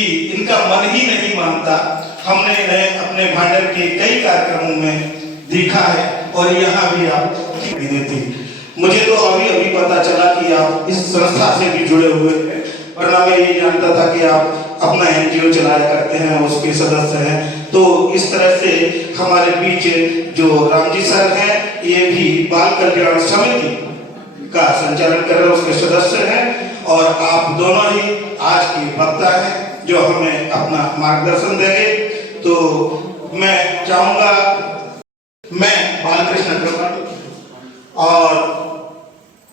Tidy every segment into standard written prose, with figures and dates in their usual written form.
कि इनका मन ही नहीं मानता। हमने इन्हें अपने भांडर के कई कार्यक्रमों में देखा है और यहाँ भी आप देते। मुझे तो अभी अभी पता चला कि आप इस संस्था से भी जुड़े हुए हैं, वरना मैं ये जानता था कि आप अपना एनजीओ चलाया करते हैं, उसके सदस्य हैं। तो इस तरह से हमारे बीच जो रामजी सर हैं, ये भी बाल कल्याण समिति का संचालन कर रहे हैं, उसके सदस्य हैं और आप दोनों ही आज के वक्ता हैं जो हमें अपना मार्गदर्शन देंगे। तो मैं चाहूंगा, मैं बालकृष्ण त्रिपाठी और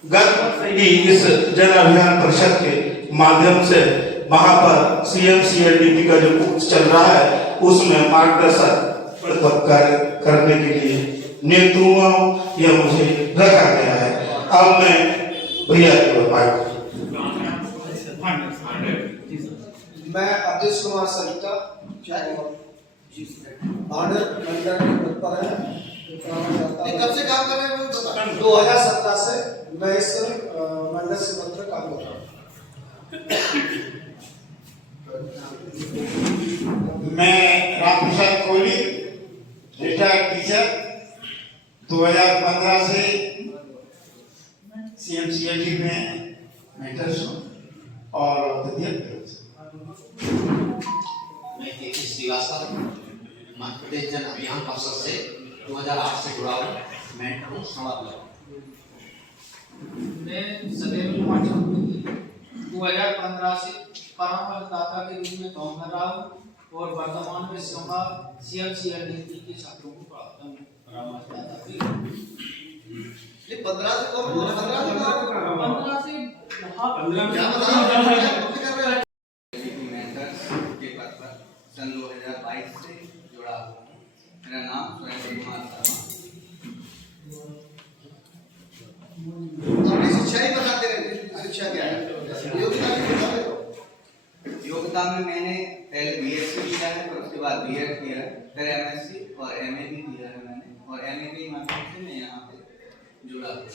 गर्व से ही इस जन अभियान परिषद के माध्यम से वहां पर CM-CLDP का जो कोर्स चल रहा है उसमें मार्गदर्शक कार्य करने के लिए नियुक्त हुआ हूं, यह मुझे रखा गया है। अब मैं भैया मैं अवधेश कुमार सरिता भांडर मंडल के पद पर है। कब से काम कर रहे हैं वो बता। 2017 से मैं इस मंडल से पद पर काम कर रहा हूँ। मैं रामप्रसाद कोहली, रिटायर्ड टीचर, 2015 से CM-CLDP में मेंटर्स हूँ और मैं तेजस श्रीवास्तव मध्य प्रदेश जन अभियान परिषद से 2008 से जुड़ा हूँ, मेंटर हूँ, समाप्त। मैं सदैव कुमार चौधरी 2015 से परामर्शदाता के रूप में काम कर रहा हूँ और वर्तमान में सेवा CM-CLDP के छात्रों को पढ़ाता हूँ परामर्शदाता के रूप में। 15 से कौन 15 से हाँ 15 क्या मेंटर्स के पद पर सन 2022 से जुड़ा हुआ हूँ। मेरा नाम सुरेंद्र कुमार शर्मा। अपनी शिक्षा ही बताते रहते, शिक्षा क्या है, योग्यता में मैंने पहले BSc किया है, फिर उसके बाद B.Ed किया है, फिर MSc और MA भी किया है मैंने, और MA के माध्यम से मैं यहाँ पे जुड़ा हूँ।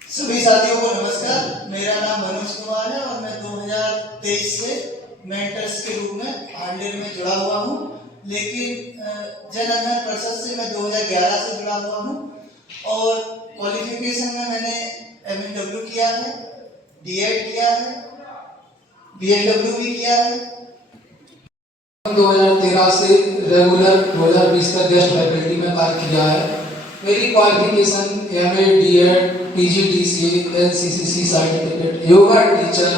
सभी साथियों को नमस्कार। मेरा नाम मनोज कुमार है और मैं 2023 से मेंटर्स के रूप में भांडेर में जुड़ा हुआ हूँ, लेकिन जन अभियान परिषद से मैं 2011 से जुड़ा हुआ हूँ और क्वालिफिकेशन में मैंने MA किया है, D.Ed किया है, B.Ed भी किया है। 2013 से रेगुलर 2020 तक गेस्ट फैकल्टी में कार्य किया है। मेरी qualification MA, D.Ed, PGDCA, NCCC certificate, yoga teacher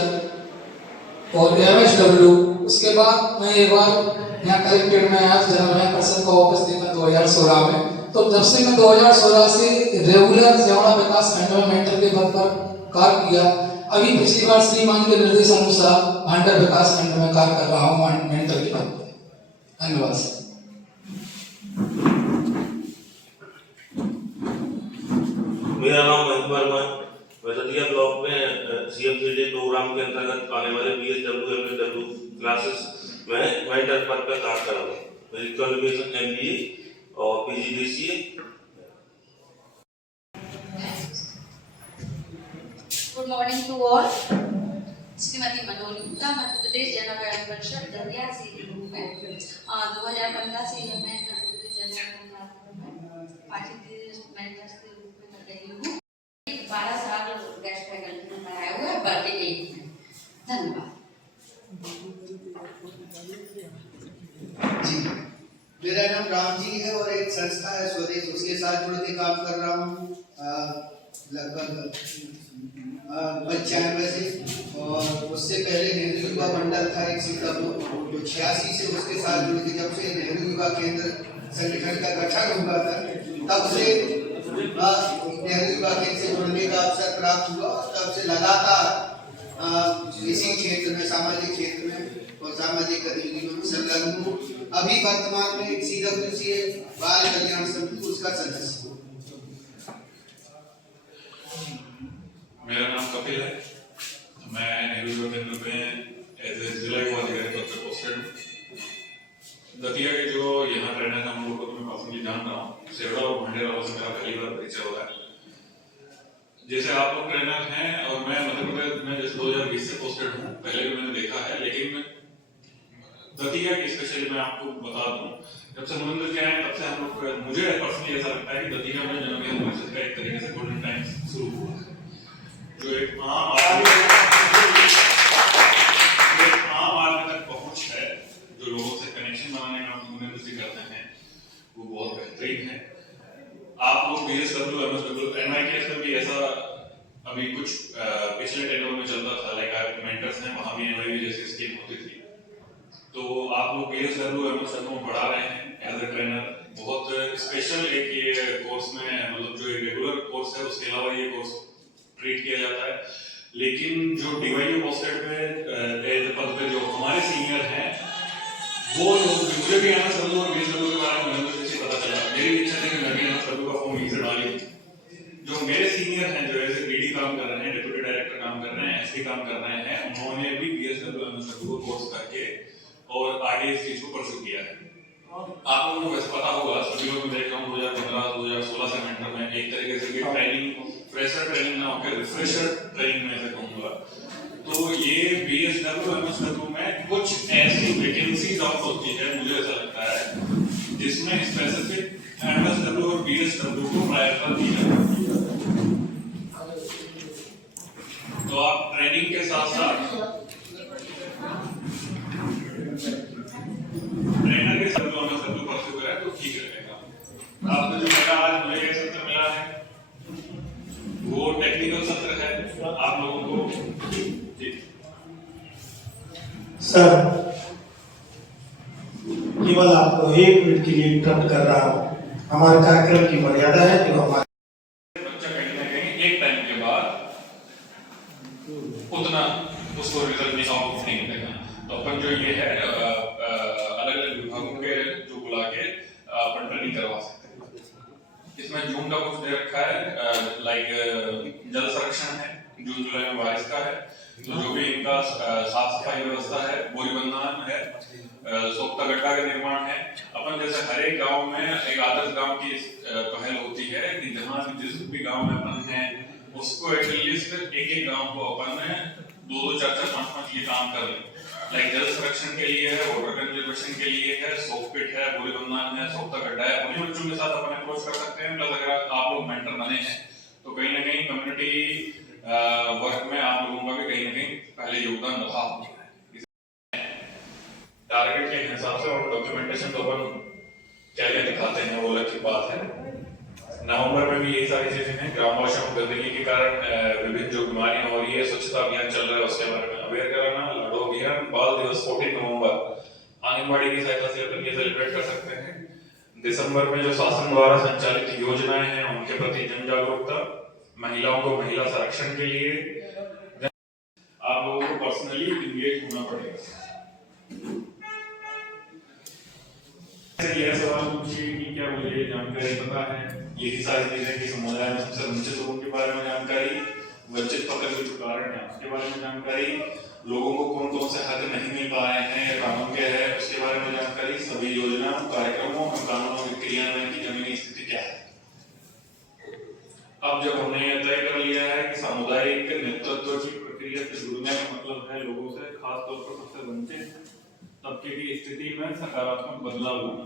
और MSW। उसके बाद मैं एक बार यहाँ कलेक्टेड में आया, जन अभियान परिषद का ऑफिस देखा 2016 में। तो जब से मैं 2016 से रेगुलर सेवा विकास खंड में मेंटर के पद पर कार्य किया। अभी पिछली बार श्रीमान के निर्देशानुसार भांडर विकास खंड में कार्य कर रहा हूँ मेंटर के पद पर। धन्यवाद। मेरा नाम महेंद्र वर्मा है। वैदतिया ब्लॉक में CM-CLDP प्रोग्राम के अंतर्गत आने वाले BSW MSW क्लासेस में मेंटर पद पर कार्य कर रहा हूँ। मेरी क्वालिफिकेशन MBA और PGDCA। Good morning to all. Shrimati Manoj Gupta, Madhya Pradesh Jan Abhiyan परिषद दरिया से ग्रुप में 2015 से मैं मध्य प्रदेश जन अभियान में पार्टिसिपेट मेंटर्स के रूप में कर रही हूँ। 12 साल गेस्ट फैकल्टी में पढ़ाया हुआ है, बर्थडे 1 में। धन्यवाद। जी, मेरा नाम राम जी है और एक संस्था है स्वदेश, उसके साथ जुड़ के काम कर रहा हूँ लगभग 95 से, और उससे पहले नेहरू युवा मंडल था एक सीतापुर, तो 86 से उसके साथ जुड़ के, जब से नेहरू युवा केंद्र संगठन का गठन हुआ था तब से नेहरू युवा केंद्र से जुड़ने का अवसर प्राप्त हुआ। तब से लगातार इसी क्षेत्र में, सामाजिक क्षेत्र में और सामाजिक गतिविधियों में संलग्न हूँ। अभी वर्तमान में CWCA बाल कल्याण समिति उसका सदस्य हूँ। मेरा नाम कपिल है। मैं नेहरू युवा केंद्र में एज ए जिला युवा अधिकारी पद पर पोस्टेड हूँ। दतिया के जो यहाँ रहने का लोगों को मैं पर्सनली जान रहा हूँ। सेवड़ा और भांडेर वालों से मेरा पहली बार परिचय हुआ है। जैसे आप लोग ट्रेनर हैं और मैं मध्य प्रदेश में जैसे 2020 से पोस्टेड हूँ, पहले भी मैंने देखा है, लेकिन दतिया की स्पेशली मैं आपको बता दूं, जब से मुनिंदर के आए तब से हम लोग, मुझे पर्सनली ऐसा लगता है कि दतिया में जनविज्ञान परिषद का एक तरीके से गोल्डन टाइम्स शुरू हुआ है, जो एक आम आदमी तक पहुंच है, जो लोगों से कनेक्शन बनाने का मुनिंदर जी करते हैं, वो बहुत बेहतरीन है। आप लोग BSW, MSW, NIKS में भी ऐसा अभी कुछ पिछले टेनर में चलता था, लाइक आप मेंटर्स हैं, वहाँ भी NIV जैसी स्कीम होती थी। तो आप लोग BSW, MSW में पढ़ा रहे हैं एज ए ट्रेनर, बहुत स्पेशल एक ये कोर्स में, मतलब जो एक रेगुलर कोर्स है उसके अलावा ये कोर्स ट्रीट किया जाता है। लेकिन जो DYU पोस्टेड पे पद पे जो हमारे सीनियर हैं, वो लोग, मुझे भी MSW और BSW के बारे में पता चला, मेरी इच्छा थी कि मैं भी MSW का फॉर्म यहीं से डाली। जो मेरे सीनियर हैं, जो ऐसे BD काम कर रहे हैं, डिप्टी डायरेक्टर काम कर रहे हैं, SD काम कर रहे हैं, उन्होंने भी BSW, MSW को कोर्स करके और आगे इस चीज को परस्यू किया है। आप लोगों को वैसे पता होगा, सभी लोग देख रहा हूँ 2015-2016 से मेंटर में एक तरीके से ट्रेनिंग, फ्रेशर ट्रेनिंग ना होकर रिफ्रेशर ट्रेनिंग में ऐसे कहूँगा। तो ये BSW, MSW में कुछ ऐसी वैकेंसीज ऑफ होती है, मुझे ऐसा लगता है, जिसमें स्पेसिफिक MSW और BSW को प्रायोरिटी दी जाती है। तो आप ट्रेनिंग के साथ साथ ट्रेनर के साथ MSW परस्यू करें तो ठीक रहेगा। आपको जो मेरा आज मुझे सत्र मिला है वो टेक्निकल सत्र है, आप लोगों को जी सर, केवल आपको 1 मिनट के लिए इंटरप्ट कर रहा हूँ, हमारे कार्यक्रम की मर्यादा है जो हमारे बच्चा कहीं ना कहीं एक टाइम के बाद उतना उसको रिजल्ट नहीं, आउटपुट नहीं मिलेगा। तो अपन जो ये है अलग अलग विभागों के जो बुला के अपन ट्रेनिंग करवा सकते हैं। इसमें जून का कुछ दे रखा है, लाइक जल संरक्षण है, जून जुलाई में बारिश का है, तो जो भी इनका साफ सफाई व्यवस्था है, बोरी बंधन है, सोख्ता गड्ढा का निर्माण है। अपन जैसे हर एक गाँव में एक आदर्श गाँव की पहल होती है कि जहाँ जिस भी गाँव में अपन है उसको एटलीस्ट एक एक गाँव को अपन 2-2, 4-4, 5-5 ये काम कर लें। लाइक जल संरक्षण के लिए है, वाटर कंजर्वेशन के लिए है, सोक पिट है, बोरी बंधन है, सोख्ता गड्ढा है, उन्हीं बच्चों के साथ अपन अप्रोच कर सकते हैं। प्लस अगर आप लोग मेंटर बने हैं तो कहीं ना कहीं कम्युनिटी वर्क में आप लोगों का भी कहीं ना कहीं पहले योगदान रहा होगा। टारगेट के हिसाब से और डॉक्यूमेंटेशन तो अपन क्या क्या दिखाते हैं वो अलग की बात है। नवंबर में भी यही सारी चीजें हैं। ग्रामवासियों को गंदगी के कारण विभिन्न जो बीमारियां हो रही है, स्वच्छता अभियान चल रहा है, उसके बारे में अवेयर कराना, लाडो अभियान, बाल दिवस 14 नवंबर आंगनबाड़ी की सहायता से अपन ये सेलिब्रेट कर सकते हैं। दिसंबर में जो शासन द्वारा संचालित योजनाएं हैं उनके प्रति जन जागरूकता, महिलाओं को महिला संरक्षण के लिए आप लोगों को पर्सनली इंगेज होना पड़ेगा। यह सवाल पूछिए कि क्या मुझे जानकारी पता है, यही सारी चीजें कि समुदाय में सबसे वंचित लोगों के बारे में जानकारी, वंचित पकड़ के जो कारण है उसके बारे में जानकारी, लोगों को कौन कौन से हक नहीं मिल पा रहे हैं या कानून के है उसके बारे में जानकारी, सभी योजनाओं, कार्यक्रमों और कानूनों के क्रियान्वयन की जमीनी स्थिति क्या है। अब जब हमने यह तय कर लिया है कि सामुदायिक नेतृत्व की प्रक्रिया से जुड़ने का मतलब है लोगों से, खासतौर पर सबसे वंचित तबके की स्थिति में सकारात्मक बदलाव लाना,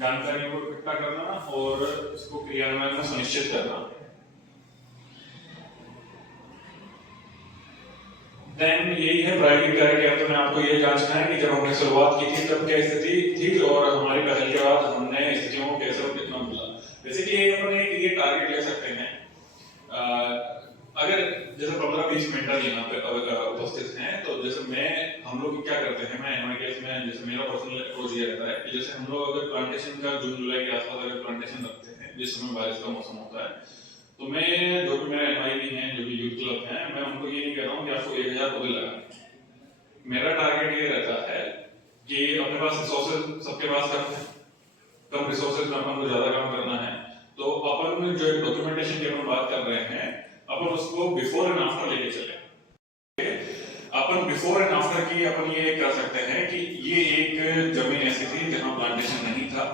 जानकारी को इकट्ठा करना और इसको क्रियान्वयन में सुनिश्चित करना। देन यही है प्रायोगिक कार्य के अंत में आपको ये जांचना है कि जब हमने शुरुआत की थी तब क्या स्थिति थी और हमारी पहल के बाद हमने स्थितियों को कैसे और कितना बदला। बेसिकली अपन ये टारगेट ले सकते हैं, अगर जैसे 15-20 मेंटर यहाँ पे उपस्थित हैं, तो जैसे हम लोग क्या करते हैं, मैं NIKS में जैसे मेरा पर्सनल अप्रोच ये रहता है कि जैसे हम लोग अगर प्लांटेशन का जून जुलाई के आसपास अगर प्लांटेशन रखते हैं जिस समय बारिश का मौसम होता है, तो मैं जो भी मेरे NIV हैं, जो भी यूथ क्लब हैं, मैं उनको ये नहीं कह रहा हूँ कि आपको 1000 पौधे लगाने। मेरा टारगेट ये रहता है कि अपने पास रिसोर्सेज सबके पास कम रिसोर्सेज में अपन को ज्यादा काम करना है, तो अपन जो डॉक्यूमेंटेशन की अपन बात कर रहे हैं अपन उसको बिफोर एंड आफ्टर लेके चले। अपन बिफोर एंड आफ्टर की अपन ये कर सकते हैं कि ये एक जमीन ऐसी थी जहां प्लांटेशन नहीं था,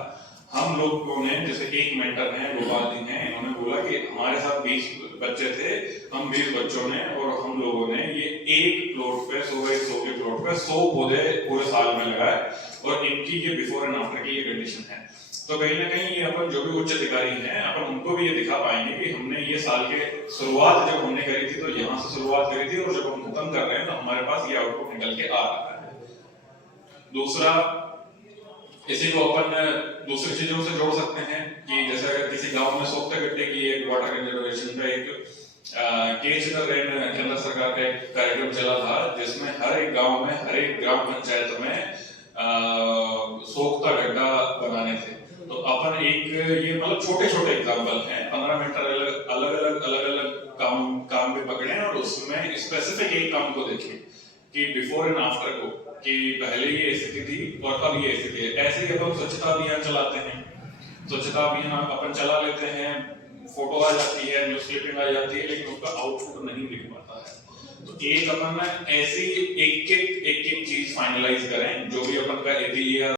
हम लोगों ने, जैसे एक मेंटर हैं गोपाल जी हैं, इन्होंने बोला कि हमारे साथ 20 बच्चे थे, हम 20 बच्चों ने और हम लोगों ने ये एक प्लॉट पे 100 के प्लॉट पे 100 पौधे पूरे साल में लगाए और इनकी ये बिफोर एंड आफ्टर की ये कंडीशन है। तो कहीं ना कहीं ये अपन जो भी उच्च अधिकारी हैं, अपन उनको भी ये दिखा पाएंगे कि हमने ये साल के शुरुआत जब हमने करी थी तो यहाँ से शुरुआत करी थी और जब हम खत्म कर रहे हैं तो हमारे पास ये आउटपुट निकल के आ रहा है। दूसरा, इसी को अपन दूसरी चीजों से जोड़ सकते हैं कि जैसे अगर किसी गांव में सोखते गड्ढे की एक वाटर कंजर्वेशन का एक केज द रेन केंद्र सरकार का एक कार्यक्रम चला था, जिसमें हर एक गांव में, हर एक ग्राम पंचायत में सोखता गड्ढा बनाने थे। तो अपन एक ये मतलब छोटे छोटे एग्जाम्पल हैं, 15 मिनट अलग अलग काम भी पकड़े और उसमें स्पेसिफिक एक काम को देखें कि बिफोर एंड आफ्टर को, कि पहले ये स्थिति थी और अब ये स्थिति है। ऐसे ही अपन स्वच्छता अभियान चलाते हैं, स्वच्छता अभियान अपन चला लेते हैं, फोटो आ जाती है, न्यूज क्लिपिंग आ जाती है, लेकिन उसका आउटपुट नहीं दिख पाता है। तो एक अपन ऐसी एक चीज फाइनलाइज करें जो भी अपन का एपीआर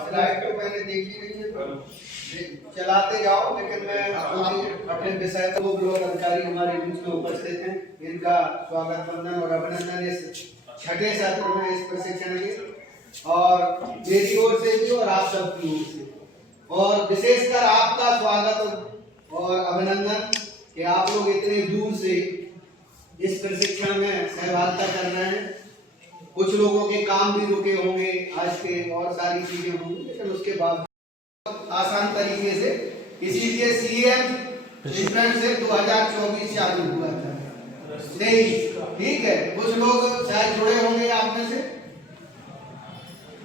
स्लाइड तो मैंने देखी नहीं है, चलाते जाओ, लेकिन मैं अपने विषय को ब्लॉक अधिकारी हमारे बीच में उपस्थित हैं, इनका स्वागत वंदन और अभिनंदन इस छठे सत्र में इस प्रशिक्षण के, और मेरी ओर से भी और आप सबकी ओर से, और विशेषकर आपका स्वागत और अभिनंदन कि आप लोग इतने दूर से इस प्रशिक्षण में सहभागिता कर रहे हैं। कुछ लोगों के काम भी रुके होंगे आज के और सारी चीजें होंगी, लेकिन उसके बाद आसान तरीके से, इसीलिए सीएम इंटर्नशिप 2024 चालू हुआ था। ठीक है, कुछ लोग शायद जुड़े होंगे आप में से,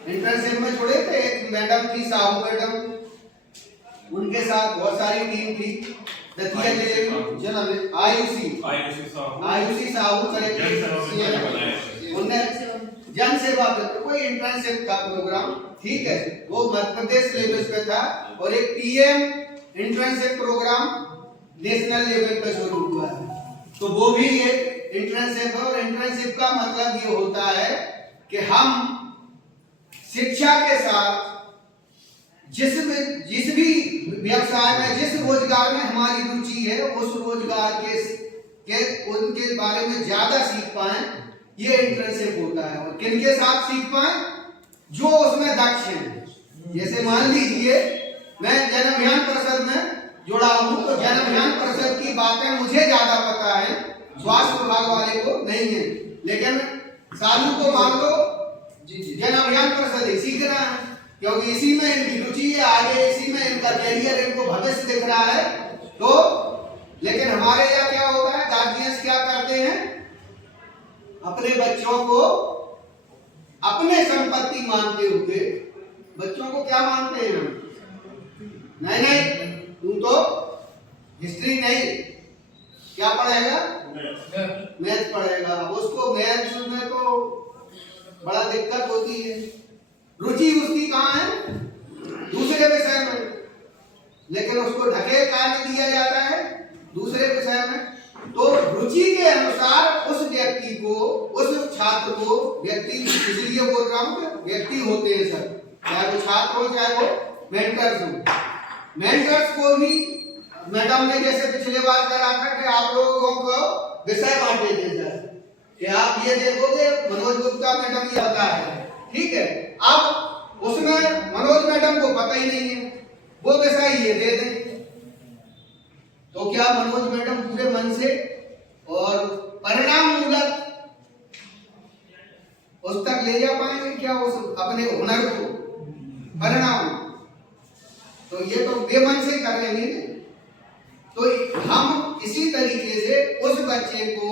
इंटर्नशिप में जुड़े थे। एक मैडम थी, साहू मैडम, उनके साथ बहुत सारी टीम थी, दतिया जिले में आयुषी साहू उनने जन सेवा कोई इंटर्नशिप का प्रोग्राम, ठीक है, वो मध्य प्रदेश लेवल पे था, और एक PM internship program national level पे शुरू हुआ है। तो वो भी एक इंटर्नशिप है, और इंटर्नशिप का मतलब ये होता है कि हम शिक्षा के साथ जिस भी व्यवसाय में, जिस रोजगार में हमारी रुचि है, उस रोजगार के उनके बारे में ज्यादा सीख पाए, ये इंटर्नशिप होता है। और किनके साथ सीख पाए? जो उसमें दक्ष हैं। जैसे मान लीजिए मैं जन अभियान परिषद में जुड़ा हूं, तो जन अभियान परिषद की बातें मुझे ज्यादा पता है, स्वास्थ्य विभाग वाले को नहीं है, लेकिन सालू को मान लो जन अभियान परिषद ही सीख रहा है, क्योंकि इसी में इनकी रुचि है, आगे इसी में इनका कैरियर, इनको भविष्य दिख रहा है। तो लेकिन हमारे यहाँ क्या होता है, गार्जियंस क्या करते हैं, अपने बच्चों को अपने संपत्ति मानते हुए बच्चों को क्या मानते हैं, नहीं तू तो हिस्ट्री नहीं, क्या पढ़ेगा, मैथ पढ़ेगा। अब उसको मैथ में तो बड़ा दिक्कत होती है, रुचि उसकी कहाँ है, दूसरे विषय में, लेकिन उसको ढकेल काय में दिया जाता है, दूसरे विषय में। तो रुचि के अनुसार उस व्यक्ति को, उस छात्र को, व्यक्ति इसलिए बोल रहा हूं कि व्यक्ति होते हैं सर, चाहे वो छात्र हो चाहे वो मेंटर्स हो। मेंटर्स को भी मैडम ने जैसे पिछले बार करा था कि आप लोगों को विषय बांटे थे सर, कि आप ये देखोगे मनोज गुप्ता मैडम ये आता है, ठीक है। अब उसमें मनोज मैडम को पता ही नहीं है, वो विषय ये दे दें, तो क्या मनोज मैडम पूरे मन से और परिणाम मूलक उस तक ले जा पाएंगे क्या, उस अपने हुनर को, परिणाम? तो ये तो बेमन से कर लेंगे। तो हम इसी तरीके से उस बच्चे को,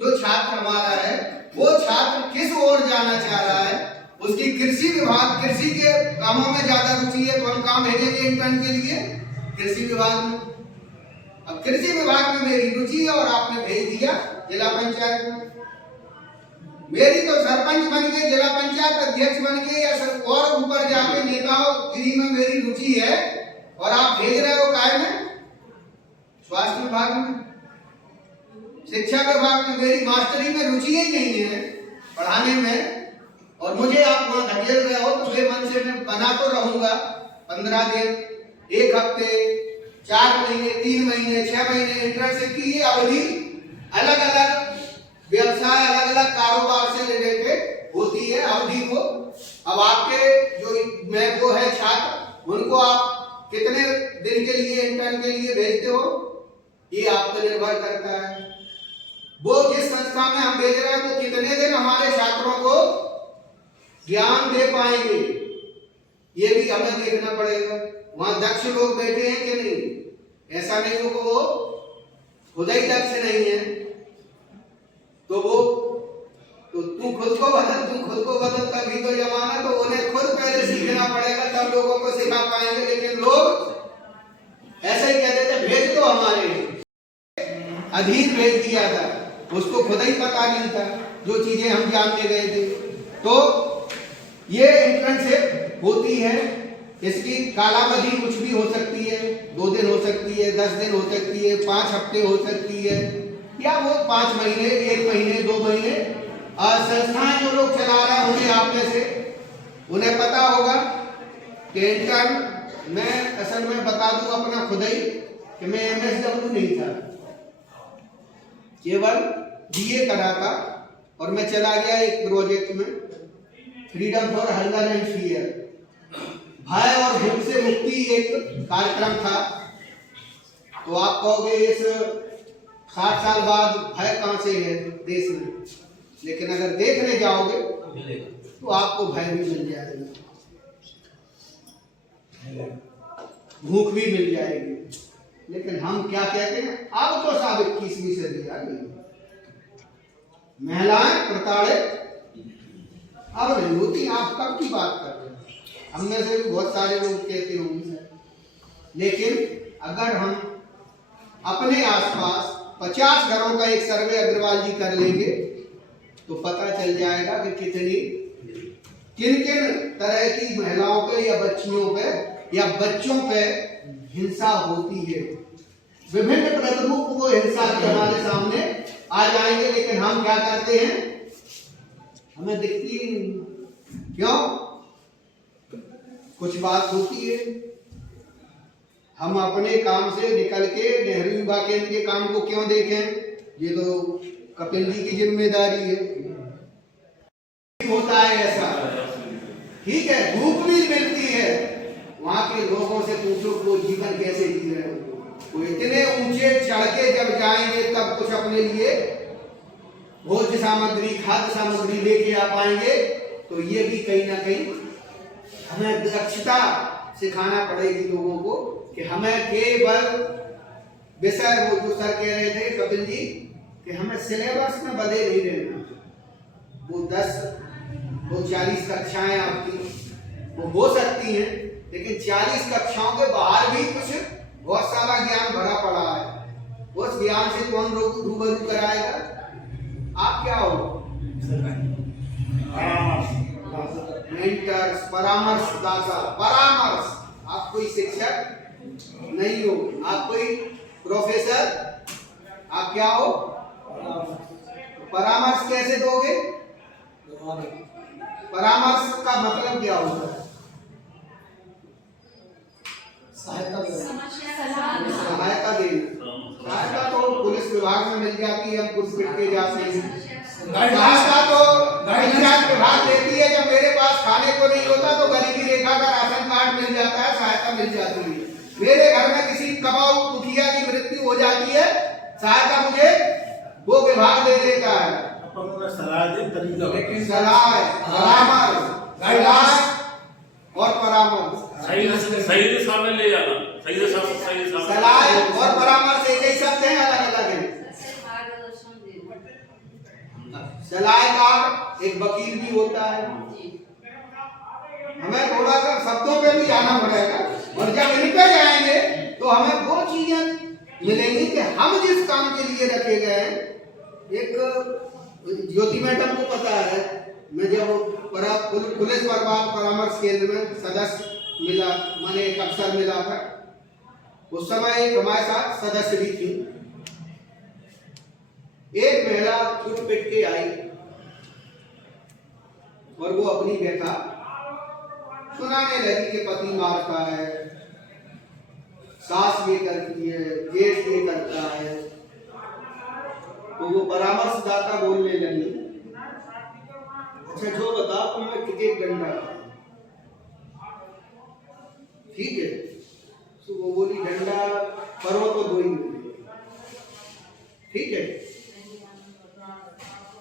जो छात्र हमारा है, वो छात्र किस ओर जाना चाह रहा है, उसकी कृषि विभाग, कृषि के कामों में ज्यादा रुचि है, तो हम काम भेजेंगे इंटर्न के लिए कृषि विभाग में। अब कृषि विभाग में मेरी रुचि है और आपने भेज दिया जिला पंचायत में, मेरी तो सरपंच बन के, जिला पंचायत अध्यक्ष बन के, या और ऊपर जाके नेताओं गिरी में मेरी रुचि है, और आप भेज रहे हो काय में, स्वास्थ्य विभाग में, शिक्षा विभाग में। मेरी मास्टरी में रुचि ही नहीं है, पढ़ाने में, और मुझे आप वहां धकेल रहे हो, खुले मन से मैं बना तो रहूंगा 15 दिन, 1 हफ्ते, 4 महीने, 3 महीने, 6 महीने इंटर्नशिप की ये अवधि अलग अलग व्यवसाय, अलग अलग कारोबार से रिलेटेड होती है अवधि को। अब आपके जो मैं वो है छात्र, उनको आप कितने दिन के लिए इंटर्न के लिए भेजते हो, ये आप पर निर्भर करता है। वो जिस संस्था में हम भेज रहे हैं वो कितने दिन हमारे छात्रों को ज्ञान दे पाएंगे, ये भी हमें देखना पड़ेगा। वहां दक्ष लोग बैठे हैं कि नहीं, ऐसा नहीं हो कि वो खुद ही दक्ष नहीं है, तो वो तो तू खुद को बदल तभी तो जमाना, तो उन्हें खुद पहले सीखना पड़ेगा तब लोगों को सिखा पाएंगे। लेकिन लोग ऐसा ही कहते थे भेज तो हमारे अधीन भेज दिया था, उसको खुद ही पता नहीं था जो चीजें हम जानते गए थे। तो ये इंटर्नशिप होती है, इसकी कालावधि कुछ भी हो सकती है, 2 दिन हो सकती है, 10 दिन हो सकती है, 5 हफ्ते हो सकती है, या वो 5 महीने, 1 महीने, 2 महीने। संस्थाएं जो लोग चला रहे होंगे आप में से, उन्हें पता होगा कि इंटर्न मैं असल में बता दूं अपना खुद ही कि मैं MSW नहीं था, केवल BA करा था और मैं चला गया एक प्रोजेक्ट में, freedom for hunger and fear, भय और भूख से मुक्ति एक कार्यक्रम था। तो आप कहोगे इस 60 साल बाद भय कहां से है देश में, लेकिन अगर देखने जाओगे तो आपको भय भी मिल जाएगा, भूख भी मिल जाएगी। लेकिन हम क्या कहते हैं, अब तो साहब 21वीं सदी आ गई, महिलाएं प्रताड़ित अब नहीं होती। आप कब की बात कर रहे हैं, हम में से भी बहुत सारे लोग कहते होंगे सर। लेकिन अगर हम अपने आसपास 50 घरों का एक सर्वे अग्रवाल जी कर लेंगे तो पता चल जाएगा कि किन किन तरह की महिलाओं पे या बच्चियों पे या बच्चों पे हिंसा होती है। विभिन्न प्रतिरूप वो हिंसा के हमारे सामने आ जाएंगे, लेकिन हम क्या करते हैं, हमें दिखती ही नहीं। क्यों? कुछ बात होती है, हम अपने काम से निकल के नेहरू युवा केंद्र के काम को क्यों देखें, ये तो कपिल जी की जिम्मेदारी है। होता है ऐसा, ठीक है, धूप भी मिलती है, वहां के लोगों से पूछो वो जीवन कैसे जी रहे हो, वो इतने ऊंचे चढ़ के जब जाएंगे तब कुछ अपने लिए भोज्य सामग्री, खाद्य सामग्री लेके आ पाएंगे। तो ये भी कहीं ना कहीं हमें दक्षता सिखाना पड़ेगी लोगों को कि हमें केवल विषय, वो जो सर कह रहे थे कपिल जी, कि हमें सिलेबस में बंधे नहीं रहना। वो 10 वो 40 कक्षाएं आपकी वो हो सकती हैं, लेकिन 40 कक्षाओं के बाहर भी कुछ बहुत सारा ज्ञान भरा पड़ा है। उस ज्ञान से कौन रूबरू कराएगा? आप क्या हो? मेंटर्स, परामर्शदाता। परामर्श, आप कोई शिक्षक नहीं हो, आप कोई प्रोफेसर, आप क्या हो? परामर्श कैसे दोगे? परामर्श का मतलब क्या होता है? सहायता देना। सहायता तो पुलिस विभाग में मिल जाती है, हम कुछ पिट के जाते हैं। सहायता तो पंचायत विभाग देती है, जब मेरे पास खाने को नहीं होता तो गरीबी रेखा का राशन कार्ड मिल जाता है, सहायता मिल जाती है। मेरे घर में किसी कबाऊ मुखिया की मृत्यु हो जाती है, सहायता मुझे वो विभाग दे देता है। सलाह दे तरीका, लेकिन सलाह, परामर्श और परामर्श सही दिशा में ले जाना, सही दिशा में। सलाह और परामर्श एक ही शब्द है, अलग अलग है। सलाहकार एक वकील भी होता है। हमें थोड़ा सा शब्दों पे भी जाना पड़ेगा, और जब इन पे जाएंगे तो हमें वो चीजें मिलेंगी कि हम जिस काम के लिए रखे गए हैं। एक ज्योति मैडम को पता है, मैं जब पुलिस परामर्श केंद्र में सदस्य मिला, माने एक अफसर मिला था, उस समय एक हमारे साथ सदस्य भी थी। एक महिला छूट पिट के आई और वो अपनी व्यथा सुनाने लगी कि पति मारता है, सास ये करती है, जेठ ये करता है। तो वो परामर्शदाता बोलने लगी, अच्छा जो बताओ तुम्हें कितने डंडा, ठीक है। तो वो बोली डंडा करो तो दो ही मिले, ठीक है।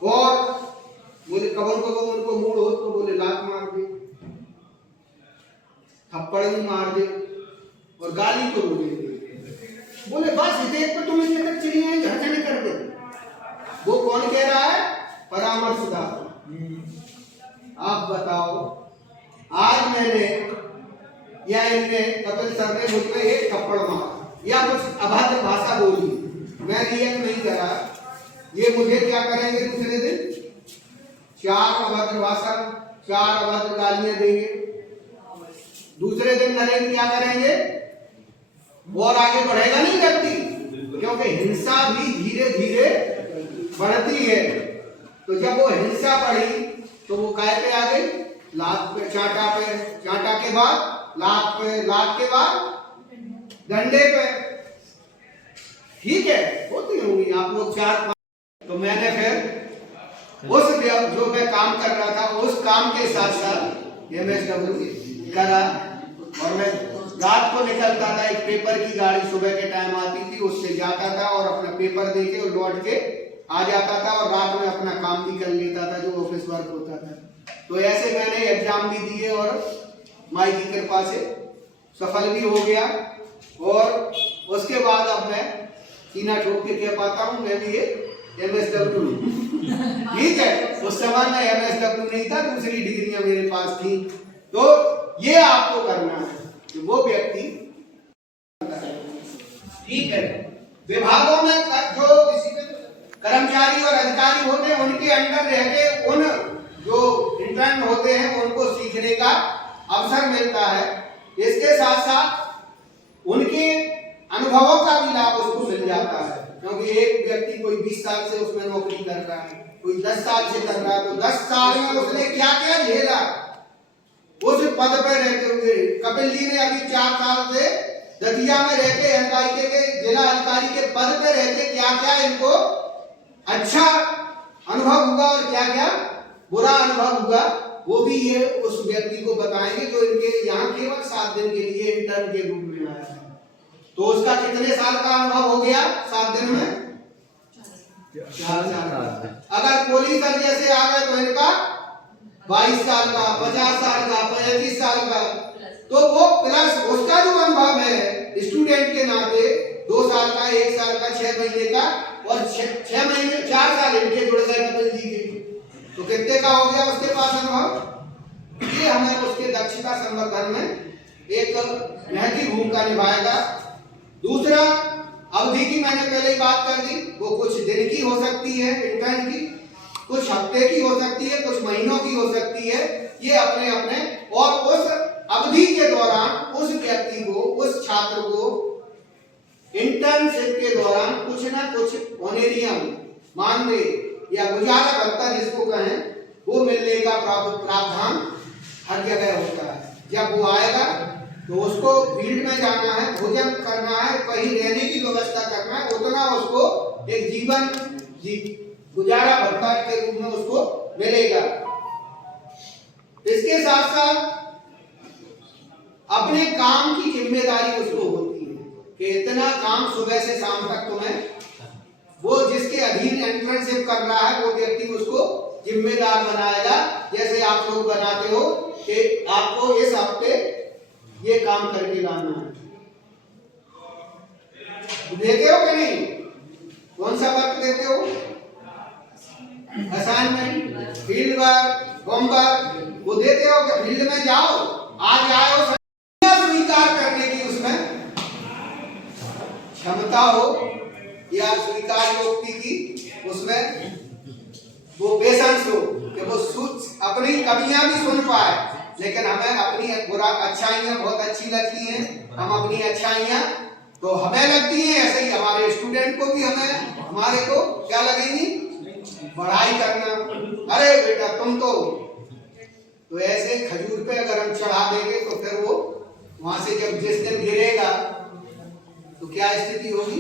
और बोले कबर को उनको मूड हो तो बोले लात मार दे, थप्पड़ भी मार दे और गाली तो दे। बोले बस इतने पे तुम इतने तक चली आई, झंझट कर दे। वो कौन कह रहा है? परामर्शदाता। आप बताओ, आज मैंने या इनने कपिल सर ने मुझ में एक थप्पड़ मारा या कुछ अभद्र भाषा बोली, मैं रिएक्ट नहीं करा, ये मुझे क्या करेंगे दूसरे दिन? 4 अभद्र भाषा, 4 अभद्र गालियां देंगे। दूसरे दिन नरेंद्र क्या करेंगे? और आगे बढ़ेगा नहीं व्यक्ति, क्योंकि हिंसा भी धीरे धीरे बढ़ती है। तो जब वो हिंसा बढ़ी तो वो काय पे आ गई? लात पे, चांटा पे, चांटा के बाद लात पे, लात के बाद डंडे पे, ठीक है। होती होंगी आप लोग 4-5। तो मैंने फिर उस जो मैं काम कर रहा था उस काम के साथ साथ MSW करा, और मैं रात को निकलता था, एक पेपर की गाड़ी सुबह के टाइम आती थी, उससे जाता था और अपना पेपर देके और लौट के आ जाता था, और रात में अपना काम भी कर लेता था जो ऑफिस वर्क होता था। तो ऐसे मैंने एग्जाम भी दिए और माई की कृपा से सफल भी हो गया। और उसके बाद अब मैं सीना ठोक के कह पाता हूँ मैं भी एक MSW, ठीक है। उस समय में MSW नहीं था, दूसरी डिग्रियां मेरे पास थी। तो ये आपको करना है कि वो व्यक्ति, ठीक है, विभागों में जो कर्मचारी और अधिकारी होते हैं उनके अंडर रह के उन जो इंटर्न होते हैं उनको सीखने का अवसर मिलता है। इसके साथ साथ उनके अनुभवों का भी लाभ उसको मिल जाता है, क्योंकि एक व्यक्ति कोई 20 साल से उसमें नौकरी कर रहा है, कोई 10 साल से कर रहा है, तो 10 साल में उसने क्या क्या झेला उस पद पर रहते हुए। कपिल जी ने अभी 4 साल से दतिया में रहते MIK के जिला अधिकारी के पद पर रहते क्या क्या इनको अच्छा अनुभव हुआ और क्या क्या बुरा अनुभव हुआ, वो भी ये उस व्यक्ति को बताएंगे जो इनके यहाँ केवल 7 दिन के लिए इंटर्न के रूप में आया है। तो उसका कितने साल का अनुभव हो गया 7 दिन में? 4 साल। अगर पुलिस जैसे आ गए तो इनका 22 साल का, 50 साल का, 35 साल का। तो वो प्लस उसका जो अनुभव है स्टूडेंट के नाते 2 साल का, 1 साल का, 6 महीने का और 6 महीने 4 साल इनके जुड़ गए कपिल जी के, तो कितने का हो गया उसके पास अनुभव? ये हमें उसके दक्षता संवर्धन में एक महती भूमिका निभाएगा। दूसरा, अवधि की मैंने पहले ही बात कर दी, वो कुछ दिन की हो सकती है इंटर्न की, कुछ हफ्ते की हो सकती है, कुछ महीनों की हो सकती है, ये अपने अपने। और उस अवधि के दौरान उस व्यक्ति को, उस छात्र को इंटर्नशिप के दौरान कुछ ना कुछ ऑनरेरियम, मानदेय या गुजारा भत्ता जिसको कहें, वो मिलने का प्रावधान हर जगह होता है। जब वो आएगा तो उसको फील्ड में जाना है, भोजन करना है, कहीं रहने की व्यवस्था करना है, उतना उसको एक जीवन गुजारा भत्ता के रूप में उसको मिलेगा। इसके साथ साथ अपने काम की जिम्मेदारी उसको होती है कि इतना काम सुबह से शाम तक तुम्हें, वो जिसके अधीन इंटर्नशिप कर रहा है वो व्यक्ति उसको जिम्मेदार बनाएगा। जैसे आप लोग बनाते हो कि आपको इस हफ्ते ये काम करके लाना है, देते हो कि नहीं? कौन सा वर्क देते हो? असाइनमेंट, फील्ड वर्क, होमवर्क, वो देते हो कि फील्ड में जाओ, आज आए हो, स्वीकार करने की उसमें क्षमता हो या स्वीकार योग्य की उसमें वो पेशेंस हो कि वो अपनी कमियां भी सुन पाए। लेकिन हमें अपनी बुरा अच्छाइयां बहुत अच्छी लगती हैं, हम अपनी अच्छाइयां तो हमें लगती हैं, ऐसे ही हमारे स्टूडेंट को भी हमारे को क्या लगेंगी? पढ़ाई करना। अरे बेटा तुम तो तो ऐसे खजूर पे अगर हम चढ़ा देंगे तो फिर वो वहां से जब जिस दिन गिरेगा तो क्या स्थिति होगी,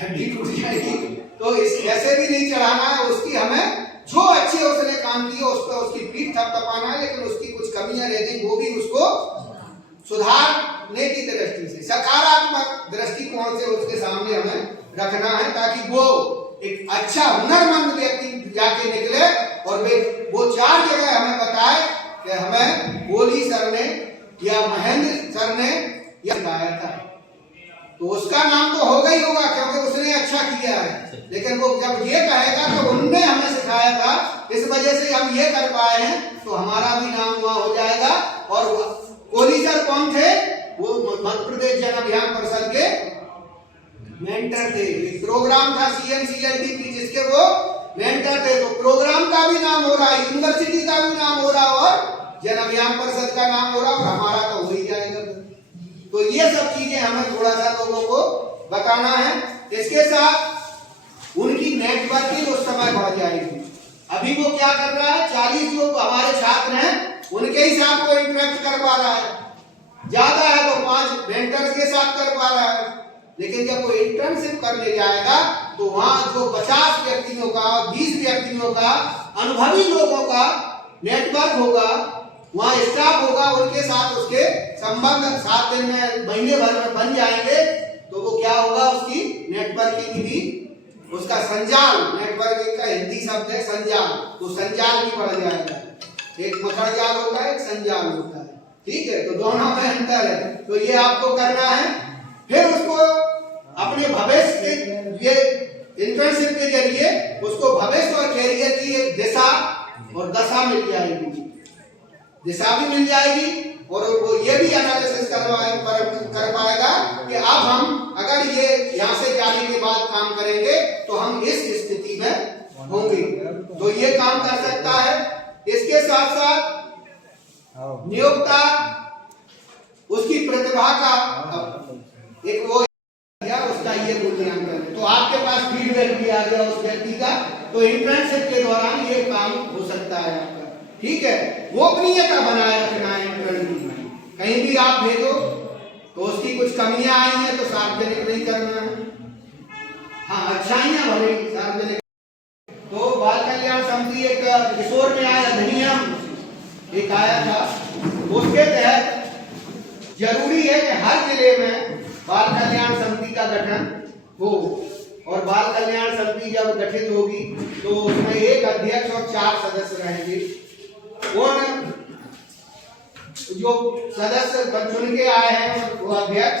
हड्डी टूट जाएगी। तो इस ऐसे भी नहीं चढ़ाना है, उसकी हमें जो अच्छे उसने काम किए उस पर उसकी पीठ थपथपाना है, लेकिन उसकी कुछ कमियां रह गई वो भी उसको सुधारने की दृष्टि से, सकारात्मक दृष्टिकोण से उसके सामने हमें रखना है, ताकि वो एक अच्छा हुनरमंद व्यक्ति जाके निकले और वो 4 जगह हमें बताए कि हमें कोहली सर ने या महेंद्र सर ने यह सिखाया था। तो उसका नाम तो होगा ही होगा क्योंकि उसने अच्छा किया है, लेकिन वो जब ये कहेगा कि उनने हमें सिखाया था, इस वजह से हम ये कर पाए हैं, तो हमारा भी नाम वहां हो जाएगा। और कोहली सर कौन थे? वो मध्य प्रदेश जन अभियान परिषद के मेंटर थे। एक प्रोग्राम था CNCLDP जिसके वो मेंटर थे। तो प्रोग्राम का भी नाम हो रहा है, यूनिवर्सिटी का भी नाम हो रहा और जन अभियान परिषद का नाम हो रहा और हमारा तो हो ही जाएगा। तो ये सब चीजें हमें थोड़ा सा लोगों को बताना है। इसके साथ उनकी नेटवर्किंग उस समय बढ़ जाएगी। अभी वो क्या कर रहा है, 40 जो हमारे छात्र हैं उनके ही साथ वो इंटरेक्ट कर पा रहा है, ज्यादा है तो 5 मेंटर्स के साथ कर पा रहा है। लेकिन जब वो इंटर्नशिप करने जाएगा तो वहां जो 50 व्यक्तियों का 20 व्यक्तियों का अनुभवी लोगों का नेटवर्क होगा, वहां स्टाफ होगा, उनके साथ उसके संबंध 7 दिन में महीने भर में बन जाएंगे। तो वो क्या होगा, उसकी नेटवर्किंग भी, उसका संजाल, नेटवर्किंग का हिंदी शब्द है संजाल, तो संजाल भी बढ़ जाएगा। एक मकड़ जाल होता है, एक संजाल होता है, ठीक है। तो दोनों में अंतर है। तो ये आपको करना है। फिर उसको अपने भविष्य के ये इंटर्नशिप के जरिए उसको भविष्य और कैरियर की एक दिशा और दशा मिल जाएगी, दिशा भी मिल जाएगी और वो ये भी एनालिसिस कर पाएगा कि अब हम अगर ये यहाँ से जाने के बाद काम करेंगे तो हम इस स्थिति में होंगे। तो ये काम कर सकता है। इसके साथ साथ नियोक्ता उसकी प्रतिभा का एक वो या उसका ये मूल्यांकन है। तो आपके पास फीडबैक भी आ गया उस व्यक्ति का, तो इंटर्नशिप के दौरान ये काम हो सकता है आपका, ठीक है। गोपनीयता बनाए रखना है इंटर्न की। कहीं भी आप भेजो तो उसकी कुछ कमियां आई हैं तो सार्वजनिक नहीं करना है, हाँ अच्छाइयां भले सार्वजनिक। तो बाल कल्याण समिति एक किशोर न्याय अधिनियम एक आया था, उसके तहत जरूरी है कि हर जिले में बाल कल्याण समिति का गठन हो। और बाल कल्याण समिति जब गठित होगी तो उसमें एक अध्यक्ष और 4 सदस्य रहेंगे। उन जो सदस्य चुन के आए हैं वो अध्यक्ष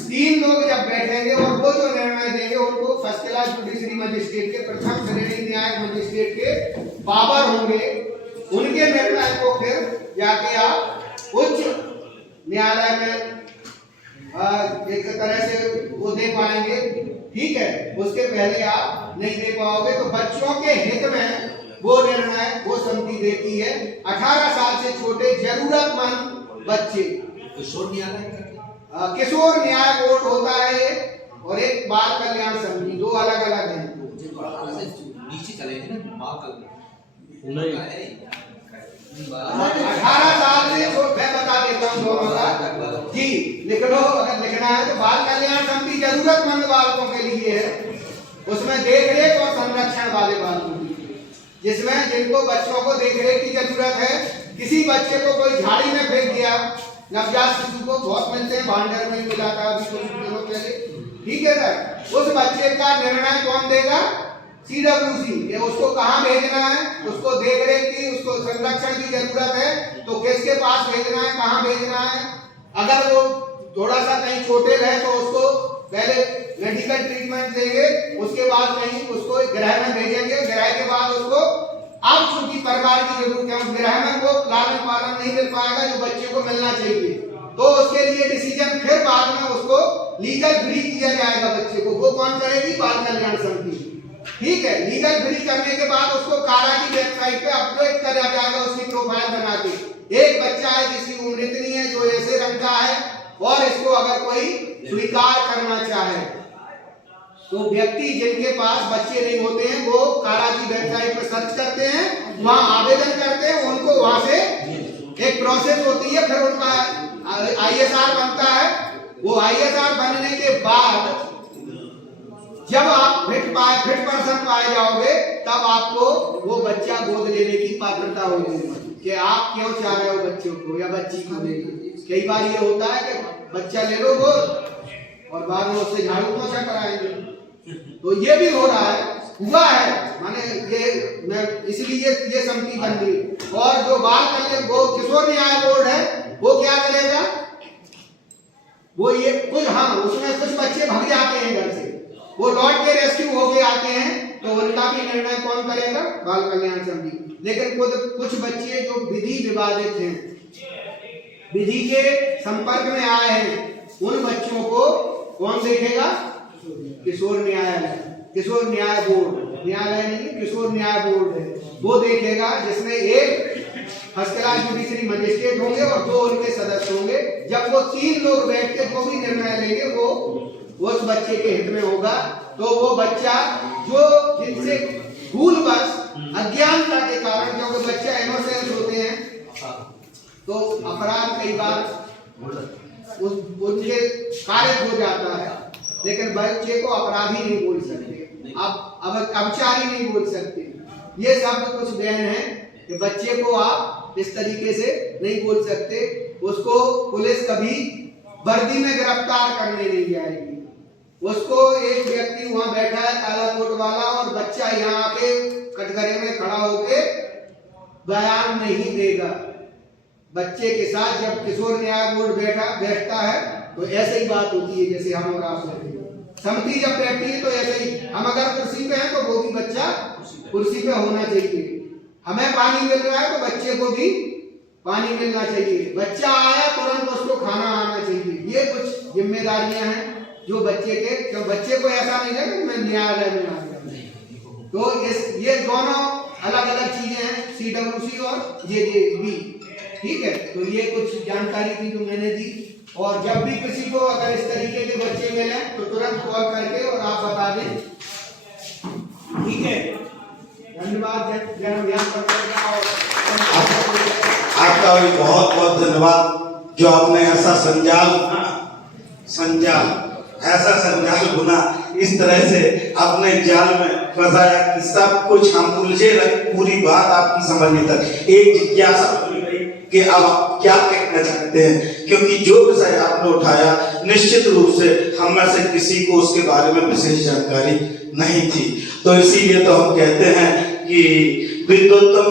3 लोग जब बैठेंगे और वो जो निर्णय देंगे उनको फर्स्ट क्लास जुडिशरी मजिस्ट्रेट के, प्रथम श्रेणी न्यायिक मजिस्ट्रेट के पावर होंगे। उनके निर्णय को फिर जाके आप उच्च न्यायालय में एक तरह से वो दे पाएंगे, ठीक है। उसके पहले आप नहीं दे पाओगे। तो बच्चों के हित में वो निर्णय वो समिति देती है। 18 साल से छोटे जरूरतमंद बच्चे, किशोर न्याय बोर्ड होता है ये, और एक बाल कल्याण समिति, 2 अलग अलग हैं। 18 साल से मैं बता देता हूँ दोनों का जी, लिख लो अगर लिखना है तो। बाल कल्याण समिति जरूरतमंद बालकों के लिए है, उसमें देखरेख और संरक्षण वाले बालकों के लिए, जिसमें जिनको बच्चों को देखरेख की जरूरत है। किसी बच्चे को कोई झाड़ी में फेंक दिया, नवजात शिशु को बहुत मिलते हैं, भांडर में मिला था अभी कुछ दिनों पहले, ठीक है सर। उस बच्चे का निर्णय कौन देगा? CWC, ये उसको कहाँ भेजना है, उसको देखरेख की, उसको संरक्षण की जरूरत है तो किसके पास भेजना है, कहाँ भेजना है। अगर वो थोड़ा सा कहीं छोटे रहे तो उसको पहले मेडिकल ट्रीटमेंट देंगे, उसके बाद कहीं उसको गृह में भेजेंगे, गृह के बाद उसको अब चूंकि परिवार की जरूरत है, गृह में वो लालन पालन नहीं मिल पाएगा जो बच्चे को मिलना चाहिए, तो उसके लिए डिसीजन फिर बाद में उसको लीगल फ्री किया जाएगा बच्चे को। वो कौन करेगी? बाल कल्याण समिति, ठीक है। लीगल फ्री करने के बाद उसको कारा की वेबसाइट पे अपलोड करा जाएगा उसकी प्रोफाइल बना के। एक बच्चा है जिसकी उम्र इतनी है, जो ऐसे रंग का है और इसको अगर कोई स्वीकार करना चाहे तो व्यक्ति जिनके पास बच्चे नहीं होते हैं वो कारा की वेबसाइट पर सर्च करते हैं वहाँ आवेदन करते हैं, उनको वहाँ से एक प्रोसेस होती है, फिर उनका ISR बनता है। वो ISR बनने के बाद जब आप फिट पर्सन पाए जाओगे, तब आपको वो बच्चा गोद लेने की पात्रता होगी कि आप क्यों चाह रहे हो बच्चों को या बच्ची को लेना। कई बार ये होता है कि बच्चा ले लो गोद और बाद में उससे झाड़ू पोछा कराएंगे, तो ये भी हो रहा है, हुआ है। माने ये मैं इसलिए ये समिति बन गई। और जो बाल कल्याण वो किशोर न्याय बोर्ड है, वो क्या करेगा, वो ये कुछ उसमें कुछ बच्चे भाग जाते हैं घर से, वो लौट के रेस्क्यू होके आते हैं, तो उनका भी निर्णय कौन करेगा, बाल कल्याण समिति। लेकिन कुछ बच्चे जो विधि विवादित हैं, विधि के संपर्क में आए हैं, उन बच्चों को कौन देखेगा, किशोर न्यायालय, किशोर न्याय बोर्ड, न्यायालय नहीं किशोर न्याय बोर्ड है, वो देखेगा, जिसमें एक फर्स्ट क्लास जुडिशरी मजिस्ट्रेट होंगे और 2 उनके सदस्य होंगे। जब वो 3 लोग बैठ के जो भी निर्णय लेंगे वो उस बच्चे के हित में होगा। तो वो बच्चा जो जिनसे भूलवश अज्ञानता के कारण, क्योंकि बच्चा इनोसेंस होते हैं, तो अपराध कई बार उनके कारित हो जाता है, लेकिन बच्चे को अपराधी नहीं बोल सकते, अब अपचारी नहीं बोल सकते। ये शब्द कुछ बैन है कि बच्चे को आप इस तरीके से नहीं बोल सकते। उसको पुलिस कभी वर्दी में गिरफ्तार करने नहीं जाएगी। उसको एक व्यक्ति वहां बैठा है काला कोट वाला, और बच्चा यहाँ आके कटघरे में खड़ा होके बयान नहीं देगा। बच्चे के साथ जब किशोर न्याय बोर्ड बैठता है तो ऐसे ही बात होती है जैसे हम और आप बैठे। समिति जब बैठती है तो ऐसे ही, हम अगर कुर्सी पे हैं तो वो भी बच्चा कुर्सी पे होना चाहिए। हमें पानी मिल रहा है तो बच्चे को भी पानी मिलना चाहिए। बच्चा आया तुरंत उसको खाना आना चाहिए। ये कुछ जिम्मेदारियां हैं जो बच्चे के, क्यों बच्चे को ऐसा नहीं है कि मैं न्यायालय में आ गया। तो ये दोनों अलग अलग चीजें हैं, CWC और JJB, ठीक है। तो ये कुछ जानकारी थी जो मैंने दी। और जब भी किसी को अगर इस तरीके के बच्चे मिले तो तुरंत कॉल करके और आप बता दें, ठीक है। धन्यवाद। आपका भी बहुत बहुत धन्यवाद जो आपने ऐसा संजाल बुना, इस तरह से अपने जाल में फंसाया कि सब कुछ हम उलझे रहे, पूरी बात आपकी समझने तक एक जिज्ञासा बनी रही कि अब आप क्या कहना चाहते हैं। क्योंकि जो विषय आपने उठाया निश्चित रूप से हम में से किसी को उसके बारे में विशेष जानकारी नहीं थी, तो इसीलिए तो हम कहते हैं कि विद्वत्तम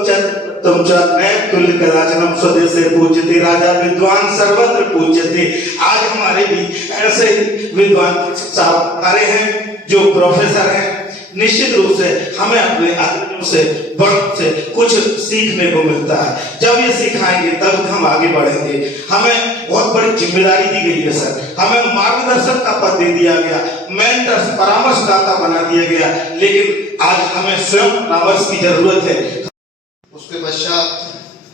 तुम तुल्य कदाचनम स्वदेशे पूज्यते, राजा विद्वान सर्वत्र पूज्यते। आज हमारे भी ऐसे विद्वान साहब आ रहे हैं जो प्रोफेसर हैं। निश्चित रूप से हमें अपने अग्रजों से बड़ों से कुछ सीखने को मिलता है। जब ये सिखाएंगे तब हम आगे बढ़ेंगे। हमें बहुत बड़ी जिम्मेदारी दी गई है सर, हमें मार्गदर्शक का पद दे दिया गया, मेंटर्स परामर्शदाता बना दिया गया, लेकिन आज हमें स्वयं परामर्श की जरूरत है। उसके पश्चात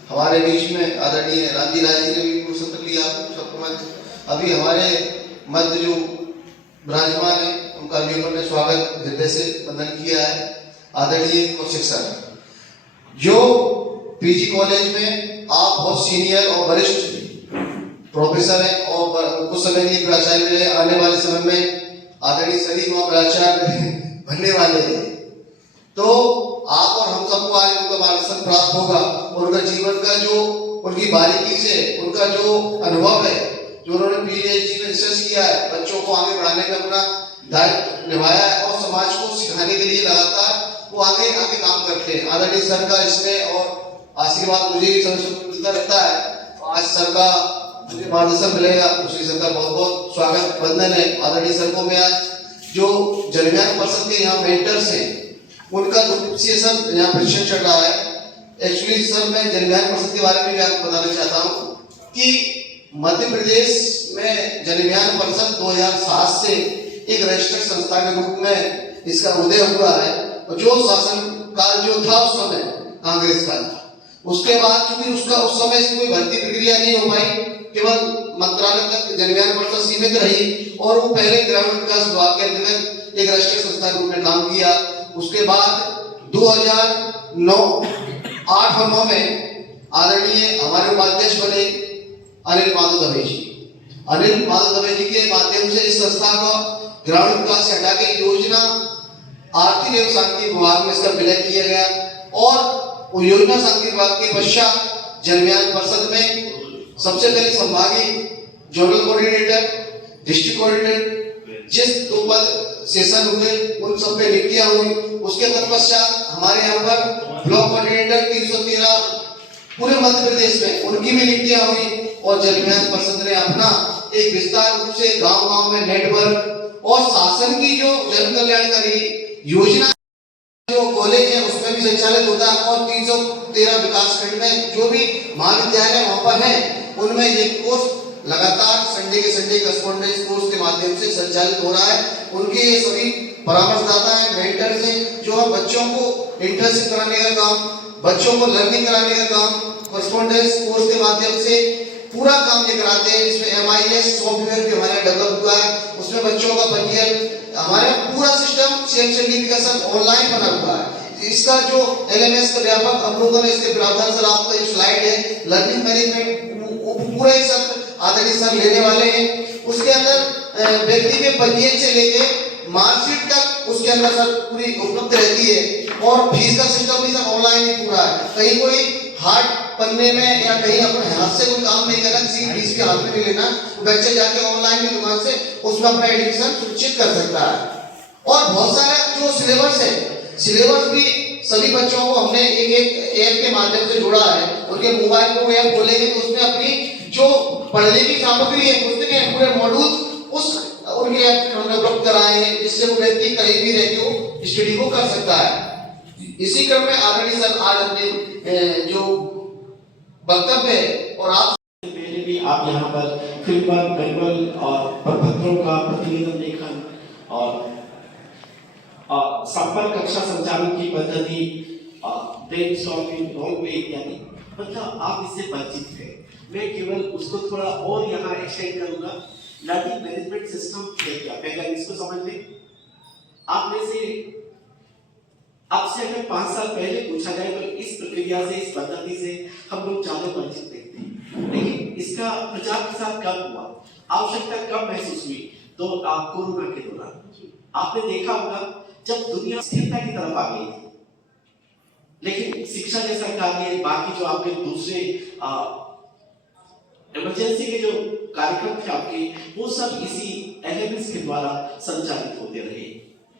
हमारे बीच में आदरणीय रामजी राय जी ने भी पुरस्कार लिया सबको मध्य। अभी हमारे मध्य जो विराजमान है उनका भी उन्होंने स्वागत हृदय से वंदन किया है। आदरणीय कौशिक सर, जो PG कॉलेज में आप बहुत सीनियर और वरिष्ठ प्रोफेसर हैं और कुछ समय के लिए प्राचार्य रहे, आने वाले समय में आदरणीय सभी वहाँ प्राचार्य बनने वाले हैं, तो आप और हम सबको आज उनका मार्गदर्शन प्राप्त होगा। उनका जीवन का जो उनकी बारीकी से उनका जो अनुभव है, जो उन्होंने PhD में रिसर्च किया है, बच्चों को आगे बढ़ाने का अपना दायित्व निभाया है और समाज को सिखाने के लिए लगातार वो आगे काम करते हैं। आदरणीय सर का इसमें और आशीर्वाद मुझे भी मिलता रहता है। आज सर का मुझे मार्गदर्शन मिलेगा, उसी सर का बहुत बहुत स्वागत वंदन है। आदरणीय सर को मैं आज जो जनविज्ञान परिषद के यहाँ मेंटर्स हैं उनका 2 दिवसीय सर यहाँ प्रशिक्षण चल रहा है। एक्चुअली सर मैं जनविज्ञान परिषद के बारे में भी आपको बताना चाहता हूँ कि मध्य प्रदेश में जनविज्ञान परिषद 2007 से एक रजिस्टर्ड संस्था के रूप में इसका उदय हुआ है। और जो शासन काल जो था उस समय कांग्रेस का था, उसके बाद चूंकि उसका उस समय से कोई भर्ती प्रक्रिया नहीं हो पाई, केवल मंत्रालय तक जनविज्ञान परिषद सीमित रही और वो पहले ग्रामीण विकास विभाग के अंतर्गत एक राष्ट्रीय संस्था के रूप में काम किया। उसके बाद 2009 8 और 9 में आदरणीय हमारे उपाध्यक्ष बने अनिल माधव दवे जी। अनिल माधव दवे जी के माध्यम से इस संस्था को ग्रामीण विकास से हटा के योजना आर्थिक एवं सांख्यिकी विभाग में इसका विलय किया गया और योजना सांख्यिकी विभाग के पश्चात जनविज्ञान परिषद में सबसे पहले संभागीय जोनल कोऑर्डिनेटर, डिस्ट्रिक्ट कोऑर्डिनेटर, जिस 2 पद सेशन हुए उन सब पे नियुक्तियां हुई। उसके तत्पश्चात हमारे यहाँ पर ब्लॉक कोऑर्डिनेटर 313 पूरे मध्य प्रदेश में उनकी भी नियुक्तियां हुई और जनविज्ञान परिषद ने अपना एक विस्तार रूप से गांव-गांव में नेटवर्क और शासन की जो जन कल्याणकारी योजना जो कॉलेज है उसमें भी संचालित होता है और 313 विकास खंड में जो भी महाविद्यालय वहां पर है उनमें ये कोर्स लगातार संडे के संडे करस्पॉन्डेंस कोर्स के माध्यम से संचालित हो रहा है। उनके ये सभी परामर्शदाता हैं, मेंटर्स हैं, जो हम बच्चों को इंटर्नशिप कराने का काम, बच्चों को लर्निंग कराने का काम करस्पॉन्डेंस कोर्स के माध्यम से पूरा काम ये कराते हैं। इसमें MIS सॉफ्टवेयर भी हमारे डेवलप हुआ है, उसमें बच्चों का पंजीयन, हमारे पूरा सिस्टम सेल्फ सर्टिफिकेशन ऑनलाइन बना हुआ है। इसका जो LMS का व्यापक अवलोकन है, इसके प्रावधान सर आपका जो स्लाइड है लर्निंग मैनेजमेंट पूरा ही सब आदरणीय सर लेने वाले हैं। उसके अंदर व्यक्ति के पंजीयन से लेके मार्कशीट तक उसके अंदर सर पूरी उपलब्ध रहती है और फीस का सिस्टम भी सब ऑनलाइन ही पूरा है। कहीं कोई हार्ड पन्ने में या कहीं अपने हाथ से कोई काम नहीं करना, किसी फीस के हाथ में नहीं लेना, बच्चे जाके ऑनलाइन की दुकान से उसमें अपना एडमिशन सुनिश्चित कर सकता है। और बहुत सारा जो सिलेबस है, सिलेबस भी सभी बच्चों को हमने एक ऐप के माध्यम से जोड़ा है। उनके मोबाइल को ऐप खोलेंगे तो उसमें अपनी जो पढ़ने की सामग्री है, पुस्तकें, पूरे मॉड्यूल उस उनके ऐप हमने उपलब्ध कराए हैं, जिससे वो व्यक्ति कहीं भी रह के वो स्टडी को कर सकता है। इसी क्रम में आदरणीय सर आज अपने जो वक्तव्य है और आप पहले भी आप यहाँ पर फिल्म मैनुअल और प्रपत्रों का प्रतिवेदन लेखन और संपर्क कक्षा संचालन की पद्धति, ब्रेनस्टॉर्मिंग, रोल प्ले इत्यादि, मतलब आप इससे परिचित हैं। मैं केवल उसको थोड़ा और यहाँ एक्सटेंड करूंगा। लर्निंग मैनेजमेंट सिस्टम है क्या, पहले इसको समझ लें। आप में से आपसे अगर 5 साल पहले पूछा जाए तो इस प्रक्रिया से, इस पद्धति से हम लोग ज्यादा परिचित नहीं थे, लेकिन इसका प्रचार प्रसार कब हुआ, आवश्यकता कब महसूस हुई, तो कोरोना के दौरान आपने देखा होगा जब दुनिया स्थिरता की तरफ आ गई थी, लेकिन शिक्षा जैसा कार्य, बाकी जो आपके दूसरे इमरजेंसी के जो कार्यक्रम थे आपके, वो सब इसी LMS के द्वारा संचालित होते रहे।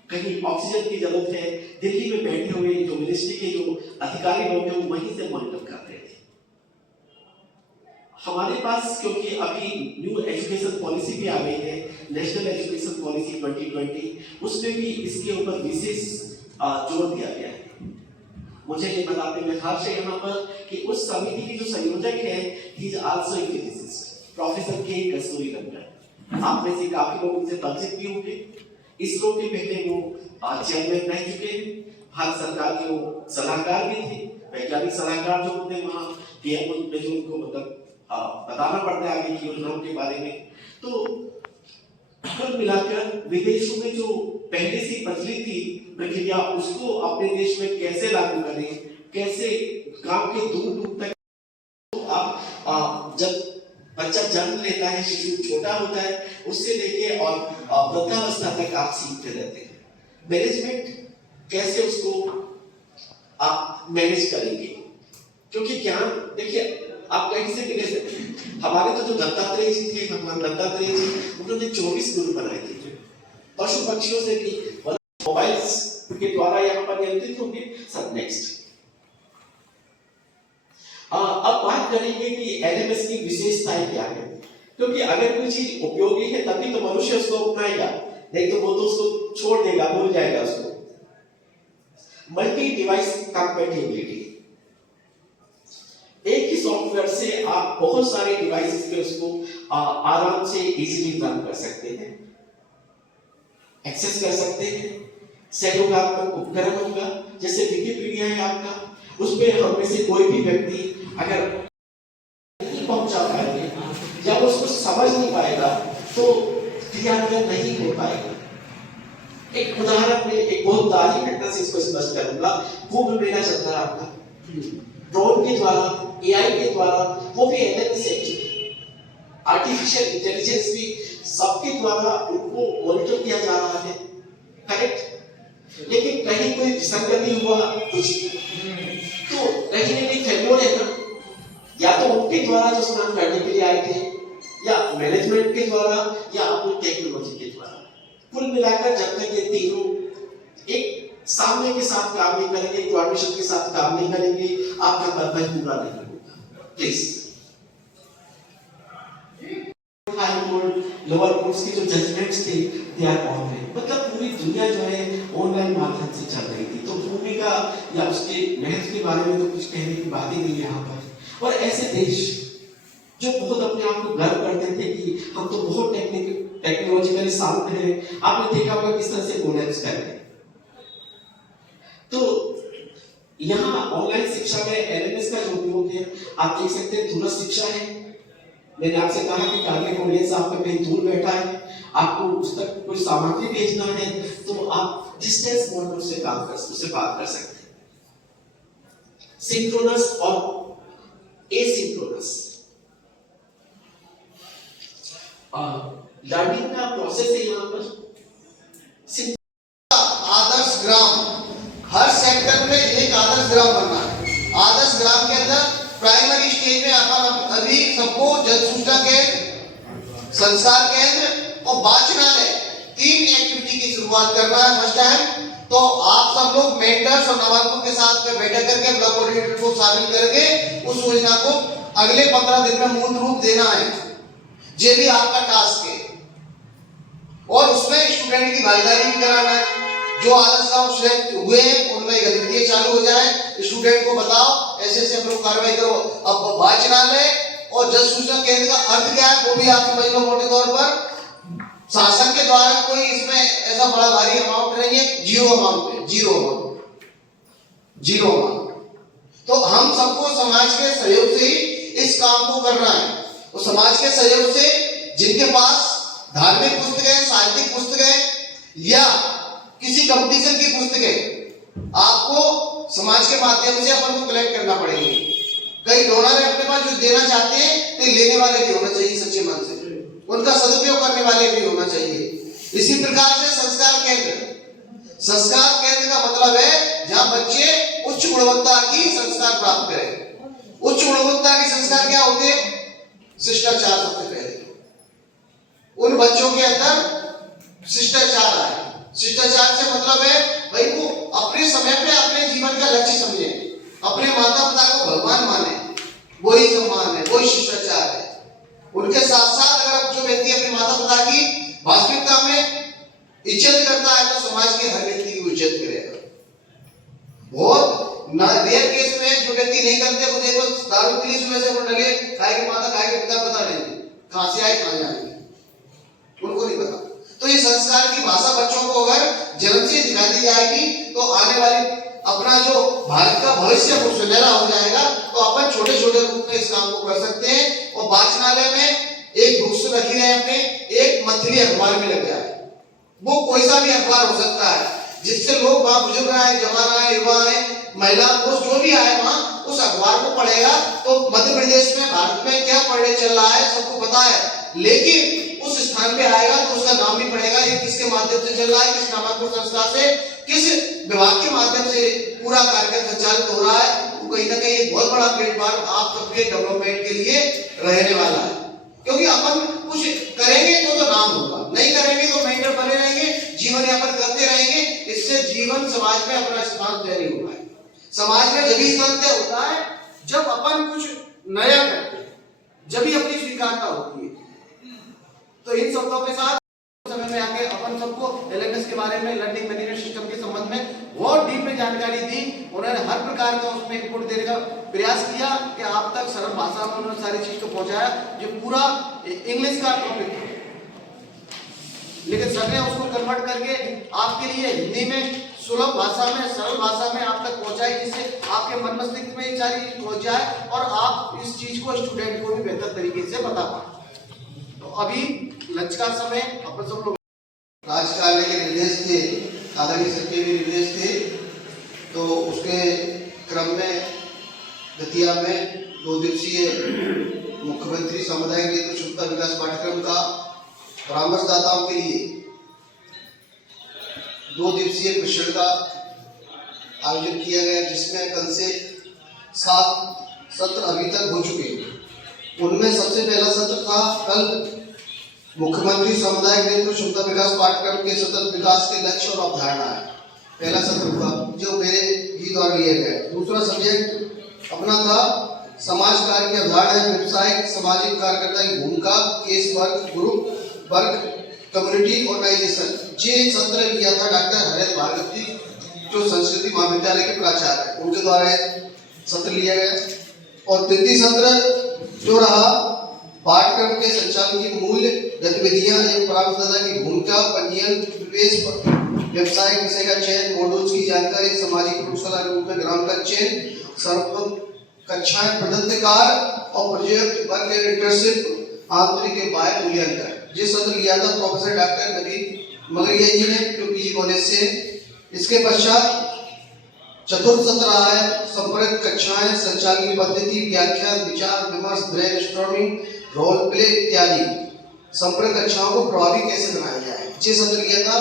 कहीं ऑक्सीजन की जरूरत है, दिल्ली में बैठे हुए जो मिनिस्ट्री के जो अधिकारी लोग हैं वो वहीं से मॉनिटर कर रहे थे। हमारे पास क्योंकि अभी न्यू एजुकेशन पॉलिसी भी आ गई है, नेशनल एजुकेशन पॉलिसी 2020, उसमें भी इसके ऊपर विशेष जोर दिया गया है। मुझे ये बताते हुए हर्ष है यहाँ पर कि उस समिति की जो संयोजक है, he is also a physicist, professor के कस्तूरीरंगन। आप में से काफी लोग उनसे परिचित भी होंगे। इसरो के पहले वो चेयरमैन रह चुके हैं, भारत सरकार के वो सलाहकार भी थे, वैज्ञानिक सलाहकार जो होते हैं वहाँ PM में जो उनको मतलब बताना पड़ता है आगे की योजनाओं के बारे में। तो कुल मिलाकर विदेशों में जो पहले से प्रचलित थी प्रक्रिया, उसको अपने देश में कैसे लागू करें, कैसे गांव के दूर दूर तक। तो आप जब बच्चा जन्म लेता है, शिशु छोटा होता है, उससे लेके और वृद्धावस्था तक आप सीखते रहते हैं। मैनेजमेंट कैसे उसको आप मैनेज करेंगे, क्योंकि ज्ञान देखिए आप कहीं से भी ले सकते हैं। हमारे तो जो दत्तात्रेय जी थे, भगवान दत्तात्रेय जी, उन्होंने 24 गुरु बनाए थे। पशु पक्षियों से भी मोबाइल्स के द्वारा यहाँ पर नियंत्रित होंगे सब। नेक्स्ट अब बात करेंगे कि LMS की विशेषताएं क्या है, क्योंकि अगर कोई चीज उपयोगी है तभी तो मनुष्य उसको अपनाएगा, नहीं तो वो तो उसको छोड़ देगा, भूल जाएगा उसको। मल्टी डिवाइस कंपैटिबिलिटी, एक ही सॉफ्टवेयर से आप बहुत सारे डिवाइसेस पे उसको आराम से इजीली रन कर सकते हैं, एक्सेस कर सकते हैं। सेट होगा आपका उपकरण होगा, जैसे विकिपीडिया है आपका, उसमें हम में से कोई भी व्यक्ति अगर नहीं पहुंचा पाएगा या उसको समझ नहीं पाएगा तो क्रियान्वयन नहीं हो पाएगा। एक उदाहरण में एक बहुत तारीफ घटना से इसको स्पष्ट करूंगा। कुंभ मेला चलता है आपका, ड्रोन के द्वारा, AI के द्वारा, वो भी एनालिसिस एक्चुअली आर्टिफिशियल इंटेलिजेंस भी सबके द्वारा उनको मॉनिटर किया जा रहा है, करेक्ट। लेकिन कहीं कोई विसंगति हुआ कुछ तो कहीं ना कहीं फेल्योर है ना, या तो उनके द्वारा जो काम करने के लिए आए थे, या मैनेजमेंट के द्वारा, या अपनी टेक्नोलॉजी के द्वारा। कुल मिलाकर जब तक ये तीनों एक सामने के साथ काम नहीं करेंगे, कोऑर्डिनेशन के साथ काम नहीं करेंगे, आपका पर्पस पूरा नहीं होगा। Please high court, lower courts की जो जजमेंट्स थे दे आर ऑनलाइन, मतलब पूरी दुनिया जो है ऑनलाइन माध्यम से चल रही थी। तो भूमिका या उसके महत्व के बारे में तो कुछ कहने की बात ही नहीं है यहाँ पर। और ऐसे देश जो बहुत अपने आप को गर्व करते थे कि हम तो बहुत टेक्नोलॉजिकली साउंड हैं, आपने देखा होगा किस तरह से कोलैप्स कर गए। तो यहाँ ऑनलाइन शिक्षा में एलएमएस का जो उपयोग है, आप देख सकते हैं दूरस्थ शिक्षा है। मैंने आपसे कहा कि टारगेट ऑडियंस आपका कहीं दूर बैठा है, आपको उस तक कोई सामग्री भेजना है, तो आप डिस्टेंस मोड में उससे काम कर, उससे बात कर सकते हैं। सिंक्रोनस और एसिंक्रोनस लर्निंग का प्रोसेस है यहाँ पर। आदर्श ग्राम, हर सेक्टर में एक आदर्श ग्राम बनना है। आदर्श ग्राम के अंदर प्राइमरी स्टेज में अपन अभी सबको जन सूचना केंद्र, संस्कार केंद्र और वाचनालय 3 एक्टिविटी की शुरुआत करना है फर्स्ट टाइम। तो आप सब लोग मेंटर्स और नवागतों के साथ में बैठक करके ब्लॉक कोऑर्डिनेटर को शामिल करके उस योजना को अगले 15 दिन में मूल रूप देना है। ये भी आपका टास्क है। और उसमें स्टूडेंट की भागीदारी भी कराना है। जो आदर्श गांव सिलेक्ट हुए हैं उनमें गतिविधियां चालू हो जाए, स्टूडेंट को बताओ ऐसे ऐसे हम लोग कार्रवाई करो। अब वाचनालय और जन सूचना केंद्र का अर्थ क्या है वो भी आप समझ लो मोटे तौर पर। शासन के द्वारा कोई इसमें ऐसा बड़ा भारी अमाउंट नहीं है, जीरो अमाउंट है, जीरो अमाउंट। तो हम सबको समाज के सहयोग से ही इस काम को करना है। और समाज के सहयोग से जिनके पास धार्मिक पुस्तकें, साहित्यिक पुस्तकें या किसी कंपटीशन की पुस्तकें आपको समाज के माध्यम से अपन को कलेक्ट करना पड़ेगी। कई डोनर अपने पास जो देना चाहते हैं तो लेने वाले भी होना चाहिए सच्चे मन से, उनका सदुपयोग करने वाले भी होना चाहिए। इसी प्रकार से संस्कार केंद्र का मतलब है जहां बच्चे उच्च गुणवत्ता की संस्कार प्राप्त करें। उच्च गुणवत्ता के संस्कार क्या होते हैं? शिष्टाचार सबसे पहले उन बच्चों के अंदर शिष्टाचार आए। शिष्टाचार से मतलब है भाई वो अपने समय पे अपने जीवन का लक्ष्य समझे, अपने माता पिता को भगवान माने, वही सम्मान है, वही शिष्टाचार है। उनके साथ साथ अगर जो व्यक्ति अपने माता पिता की वास्तविकता में इज्जत करता है तो समाज के हर व्यक्ति की इज्जत करेगा। बहुत रेयर केस में जो व्यक्ति नहीं करते वो देखो दारू पी ली सुबह से वो डले, खाए के माता खाए के पिता पता नहीं कहां से आए कहां जाएंगे उनको नहीं पता। तो ये संस्कार की भाषा बच्चों को अगर जन्म से सिखा दी जाएगी तो आने वाले अपना जो भारत का भविष्य वो सुनहरा हो जाएगा। तो अपन छोटे छोटे रूप में इस काम को कर सकते हैं। और वाचनालय में एक बुक्स रखी है अपने, एक मंथली अखबार भी लग जाए। वो कोई सा भी अखबार हो सकता है जिससे लोग वहां बुजुर्ग आए, जवान आए, युवा आए, महिला पुरुष जो भी आए वहां उस अखबार को पढ़ेगा। तो मध्य प्रदेश में भारत में क्या पढ़ने चल रहा है सबको पता है, लेकिन उस स्थान पे आएगा तो उसका नाम भी पढ़ेगा, ये किसके माध्यम से चल रहा है, किस नामांकन संस्था से, किस विभाग के माध्यम से पूरा कार्यक्रम संचालित हो रहा है। तो कहीं ना कहीं एक बहुत बड़ा प्लेटफॉर्म आप सबके डेवलपमेंट के लिए रहने वाला है। क्योंकि अपन कुछ करेंगे तो नाम होगा, नहीं करेंगे तो मेंटर बने रहेंगे, जीवन यापन करते रहेंगे। इससे जीवन समाज में अपना स्थान तय नहीं होगा। समाज में जब भी स्थान तय होता है जब अपन कुछ नया करते हैं, जब भी अपनी स्वीकारता होती है। तो इन शब्दों के साथ समय में आके अपन सबको एलएमएस के बारे में, लर्निंग मैनेजमेंट सिस्टम के संबंध में बहुत डीप में जानकारी दी। उन्होंने हर प्रकार का उसमें इनपुट देने का प्रयास किया कि आप तक सरल भाषा में उन्होंने सारी चीज को पहुंचाया। जो पूरा इंग्लिश का टॉपिक था, लेकिन सर ने उसको कन्वर्ट करके आपके लिए हिंदी में सुलभ भाषा में, सरल भाषा में आप तक पहुंचाई, जिससे आपके मन मस्तिष्क में ये सारी चीज पहुंच जाए और आप इस चीज को स्टूडेंट को भी बेहतर तरीके से बता पाए। तो अभी लंच का समय अपन सब लोग राज्यपाल के निर्देश थे, आदरणीय सर के भी निर्देश थे। तो उसके क्रम में दतिया में 2 दिवसीय मुख्यमंत्री सामुदायिक नेतृत्व क्षमता विकास पाठ्यक्रम का परामर्शदाताओं के लिए 2 दिवसीय प्रशिक्षण का आयोजन किया गया, जिसमें कल से 7 सत्र अभी तक हो चुके हैं। उनमें सबसे पहला सत्र था कल मुख्यमंत्री सामुदायिक नेतृत्व क्षमता विकास पाठ्यक्रम के सतत विकास के लक्ष्य और अवधारणाएं, पहला सत्र हुआ जो मेरे ही द्वारा लिया गया। दूसरा सब्जेक्ट अपना था समाज कार्य की अवधारणाएं, व्यवसायिक सामाजिक कार्यकर्ता की भूमिका, case work, group work, community organisation. ये सत्र लिया था डॉक्टर हरेश भार्गव जी, जो संस्कृति महाविद्यालय के प्राचार्य हैं, उनके द्वारा सत्र लिया गया। और तृतीय सत्र जो रहा पाठ्यक्रम के संचालन की मूल गतिविधियां एवं परामर्शदाता की भूमिका, पंजीयन, प्रवेश, व्यवसायिक विषय का चयन, मॉड्यूल्स की जानकारी, सामाजिक प्रयोगशाला के रूप में ग्राम का चयन, सर्वप्रथम कक्षाएं, प्रदत्तकार और प्रोजेक्ट वर्क इंटर्नशिप, आंतरिक के बाह्य मूल्यांकन। जिस सत्र लिया था प्रोफेसर डॉक्टर नवीन मगरिया जी ने, जो पीजी कॉलेज से। इसके पश्चात चतुर्थ सत्र रहा है संपर्क कक्षाएं, संचालन की पद्धति, व्याख्यान, विचार विमर्श, ब्रेनस्टॉर्मिंग, रोल प्ले इत्यादि। संपर्क कक्षाओं को प्रभावी कैसे बनाया जाए, ये सत्र लिया था,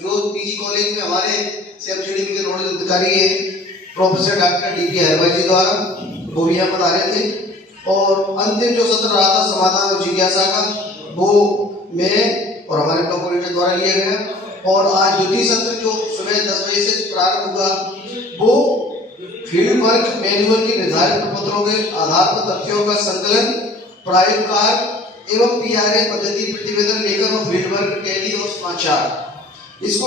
जो पीजी कॉलेज में हमारे सीएमसीडीपी के नोडल अधिकारी है प्रोफेसर डॉक्टर डीपी हरवाई जी द्वारा, वो भी यहाँ बता रहे थे। और अंतिम जो सत्र रहा था समाधान और जिज्ञासा का, वो मैं और हमारे कोऑर्डिनेटर द्वारा लिया गया। और आज द्वितीय सत्र जो सुबह 10 बजे से प्रारंभ हुआ, वो फील्ड वर्क मैनुअल के निर्धारित प्रपत्रों के आधार पर तथ्यों का संकलन, प्रायोगिक कार्य एवं पीआरए पद्धति, प्रतिवेदन लेखन और फील्ड वर्क, टैली और समाचार। इसको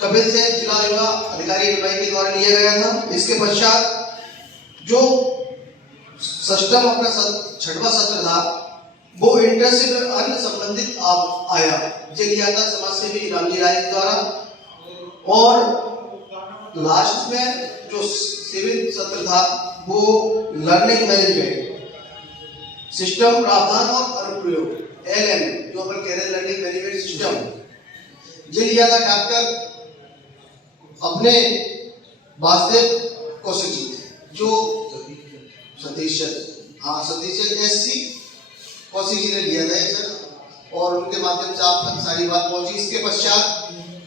कपिल से जिला युवा अधिकारी एलवाई के द्वारा लिया गया था। इसके पश्चात जो सिस्टम अपना 6वां सत्र था, वो इंटर्नशिप अन्य संबंधित आया, जो लिया था समाज सेवी रामजी राय द्वारा। और लास्ट में जो 7वां सत्र था, वो लर्निंग मैनेजमेंट सिस्टम, प्रावधान और अनुप्रयोग, LM, जो अपन कह रहे हैं लर्निंग मैनेजमेंट सिस्टम, ये लिया था डॉक्टर अपने वासुदेव कौशिक जी ने, जो सतीश SC कौशिक जी ने लिया था सर, और उनके माध्यम से आप तक सारी बात पहुंची। इसके पश्चात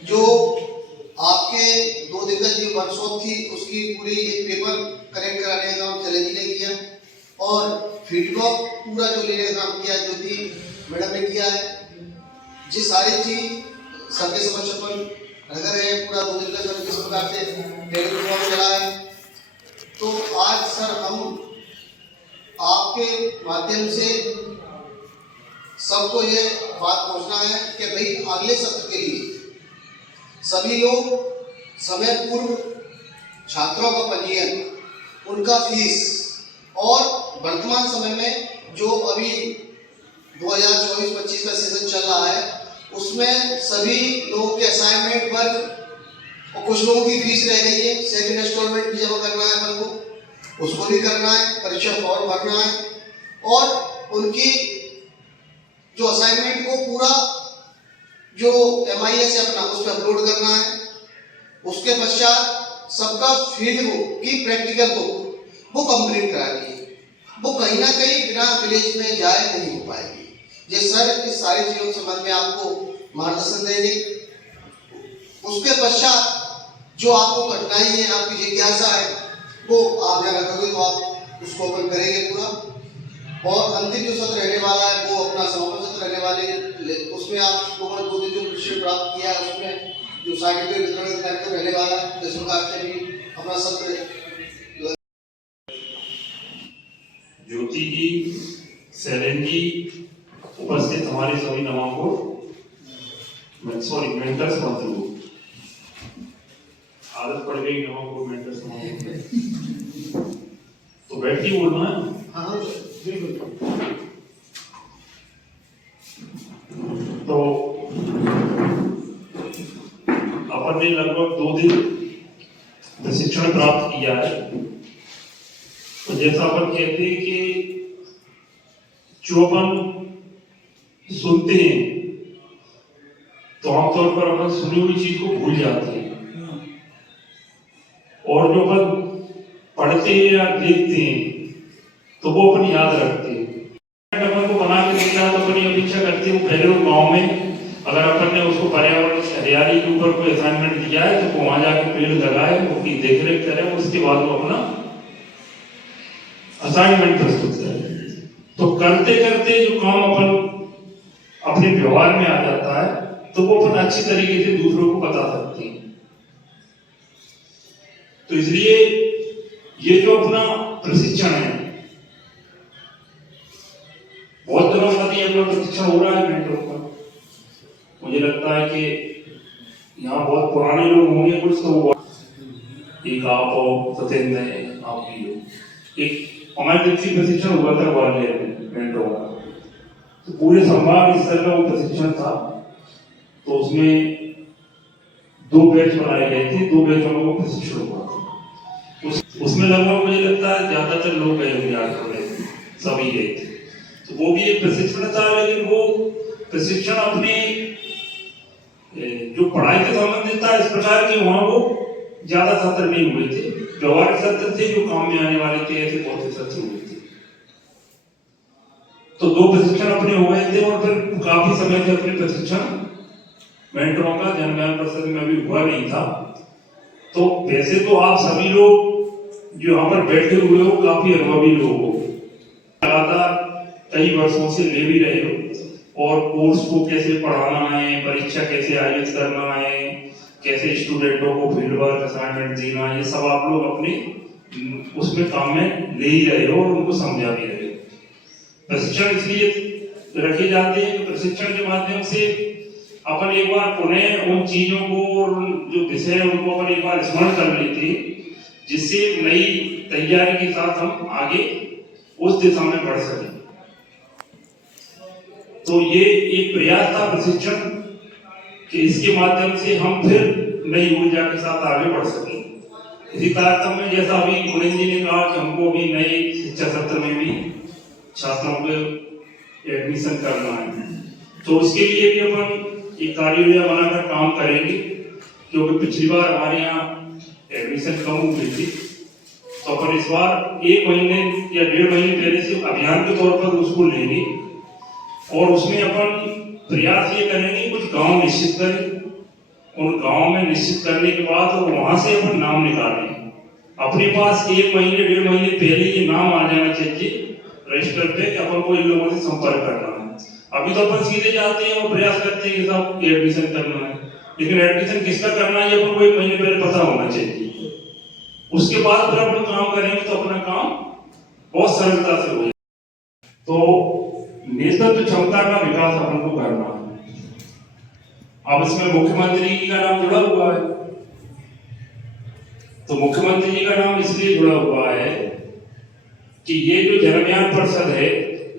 जो आपके 2 दिन का जो वर्कशॉप थी, उसकी पूरी एक पेपर करेक्ट कराने का काम चैलेंज ने किया, और फीडबैक पूरा जो लेने का काम किया ज्योति मैडम ने किया है। जी सारी चीज सबके समक्ष अपन रख रहे हैं, पूरा 2 दिन का सर किस प्रकार से टेलीफोन चला है। तो आज सर हम आपके माध्यम से सबको ये बात पहुंचना है कि भाई अगले सत्र के लिए सभी लोग समय पूर्व छात्रों का पंजीयन, उनका फीस, और वर्तमान समय में जो अभी 2024-25 का सेशन चल रहा है, उसमें सभी लोगों के असाइनमेंट वर्क और कुछ लोगों की फीस रह गई है, सेकंड इंस्टॉलमेंट भी जमा करना है अपन को, उसको भी करना है, परीक्षा फॉर्म भरना है, और उनकी जो असाइनमेंट को पूरा जो MIS है अपना उस पर अपलोड करना है। उसके पश्चात सबका फील्ड बुक की प्रैक्टिकल बुक वो कंप्लीट करानी है, वो कहीं ना कहीं बिना विलेज में जाए नहीं हो पाएगी। ये सर इस सारी चीजों के संबंध में आपको मार्गदर्शन देंगे। उसके पश्चात जो आपको कठिनाई है, आपकी जिज्ञासा है, वो आप जहाँ रखोगे तो आप उसको ओपन करेंगे पूरा। और अंतिम जो सत्र रहने वाला है, वो अपना समापन सत्र रहने वाले, उसमें आप लोगों ने 2 दिन जो प्रशिक्षण प्राप्त किया है, उसमें जो सर्टिफिकेट वितरण कार्यक्रम रहने वाला है, जिस प्रकार से भी अपना सत्र। ज्योति जी, सेलेन जी, उपस्थित हमारे सभी नवाओं को, मेंटर्स मत लो, आदत पड़ गई नवाओं को मेंटर्स मत, तो बैठ के बोलना है। हाँ बिल्कुल। तो अपन ने लगभग 2 दिन प्रशिक्षण प्राप्त किया है। तो जैसा अपन कहते हैं कि जो अपन सुनते हैं तो आमतौर पर अपन सुनी हुई चीज को भूल जाते हैं, और जो अपन पढ़ते पढ़ते हैं या देखते हैं तो वो अपनी याद रखते हैं। अपन को बना के दिखा तो अपनी अपेक्षा करते हैं पहले वो गाँव में अगर अपन ने उसको पर्यावरण हरियाली के ऊपर कोई असाइनमेंट दिया है तो वहां जाके पेड़ लगाए, उसकी देखरेख करें, उसके बाद वो अपना असाइनमेंट प्रस्तुत करें। तो करते करते जो काम अपन अपने व्यवहार में आ जाता है तो वो अपन अच्छी तरीके से दूसरों को बता सकते हैं। तो इसलिए ये जो अपना प्रशिक्षण है, बहुत दिनों बाद ये अपना प्रशिक्षण हो रहा है मेंटरों का। मुझे लगता है कि यहाँ बहुत पुराने लोग होंगे कुछ, तो एक आप और सत्येंद्र आप भी हो। एक इमरजेंसी प्रशिक्षण हुआ था ग्वालियर में मेंटरों का, तो पूरे संभाग स्तर का वो प्रशिक्षण था। तो उसमें 2 बैच बनाए गए थे, 2 बैचों में वो प्रशिक्षण हुआ था। उसमें लगभग मुझे लगता है ज्यादातर लोग गए होंगे, सभी गए थे। तो वो भी एक प्रशिक्षण था, लेकिन वो प्रशिक्षण अपने जो पढ़ाई से संबंधित था इस प्रकार के वहां वो ज्यादा सत्र नहीं हुए थे। व्यवहारिक सत्र थे जो काम में आने वाले थे, ऐसे बहुत से सत्र हुए थे। तो 2 प्रशिक्षण अपने हो गए थे और फिर काफी समय से अपने प्रशिक्षण मेंटरों का जनज्ञान परिषद में अभी हुआ नहीं था। तो वैसे तो आप सभी लोग जो यहाँ पर बैठे हुए हो काफी अनुभवी लोग हो, लगातार कई वर्षों से ले भी रहे हो, और कोर्स को कैसे पढ़ाना है, परीक्षा कैसे आयोजित करना है, कैसे स्टूडेंटों को फील्ड वर्क असाइनमेंट देना है, ये सब आप लोग अपने उसमें काम में ले ही रहे हो और उनको समझा भी रहे हो। प्रशिक्षण इसलिए रखे जाते हैं कि प्रशिक्षण के माध्यम से अपन एक बार पुनः उन चीजों को और जो विषय है उनको अपन एक बार स्मरण कर लेते हैं, जिससे नई तैयारी के साथ हम आगे उस दिशा में बढ़ सकें। तो ये एक प्रयास था प्रशिक्षण कि इसके माध्यम से हम फिर नई ऊर्जा के साथ आगे बढ़ सकें। इसी तारतम्य में जैसा अभी गुणेंद्र जी ने कहा कि हमको अभी नए शिक्षा सत्र में भी छात्रों को एडमिशन करना है, तो उसके लिए भी अपन एक कार्य योजना बनाकर काम करेंगे। क्योंकि पिछली बार हमारे यहाँ एडमिशन कम हुई थी, तो अपन इस बार 1 महीने या 1.5 महीने पहले से अभियान के तौर पर उसको लेंगे और उसमें अपन प्रयास ये करेंगे कुछ गांव निश्चित करें। उन गांव में निश्चित करने के बाद और वहां से अपन नाम निकालें। अपने पास 1 महीने 1.5 महीने पहले ये नाम आ जाना चाहिए रजिस्टर पे कि अपन को इन लोगों से संपर्क करना है। अभी तो अपन सीधे जाते हैं और प्रयास करते हैं कि साहब एडमिशन करना है, लेकिन एडमिशन किसका करना है ये अपन को 1 महीने पहले पता होना चाहिए। उसके बाद फिर अपन काम करेंगे तो अपना काम बहुत सरलता से हो। तो नेतृत्व क्षमता का विकास अपन को करना है। अब इसमें मुख्यमंत्री जी का नाम जुड़ा हुआ है, तो मुख्यमंत्री जी का नाम इसलिए जुड़ा हुआ है कि ये जो जनज्ञान परिषद है,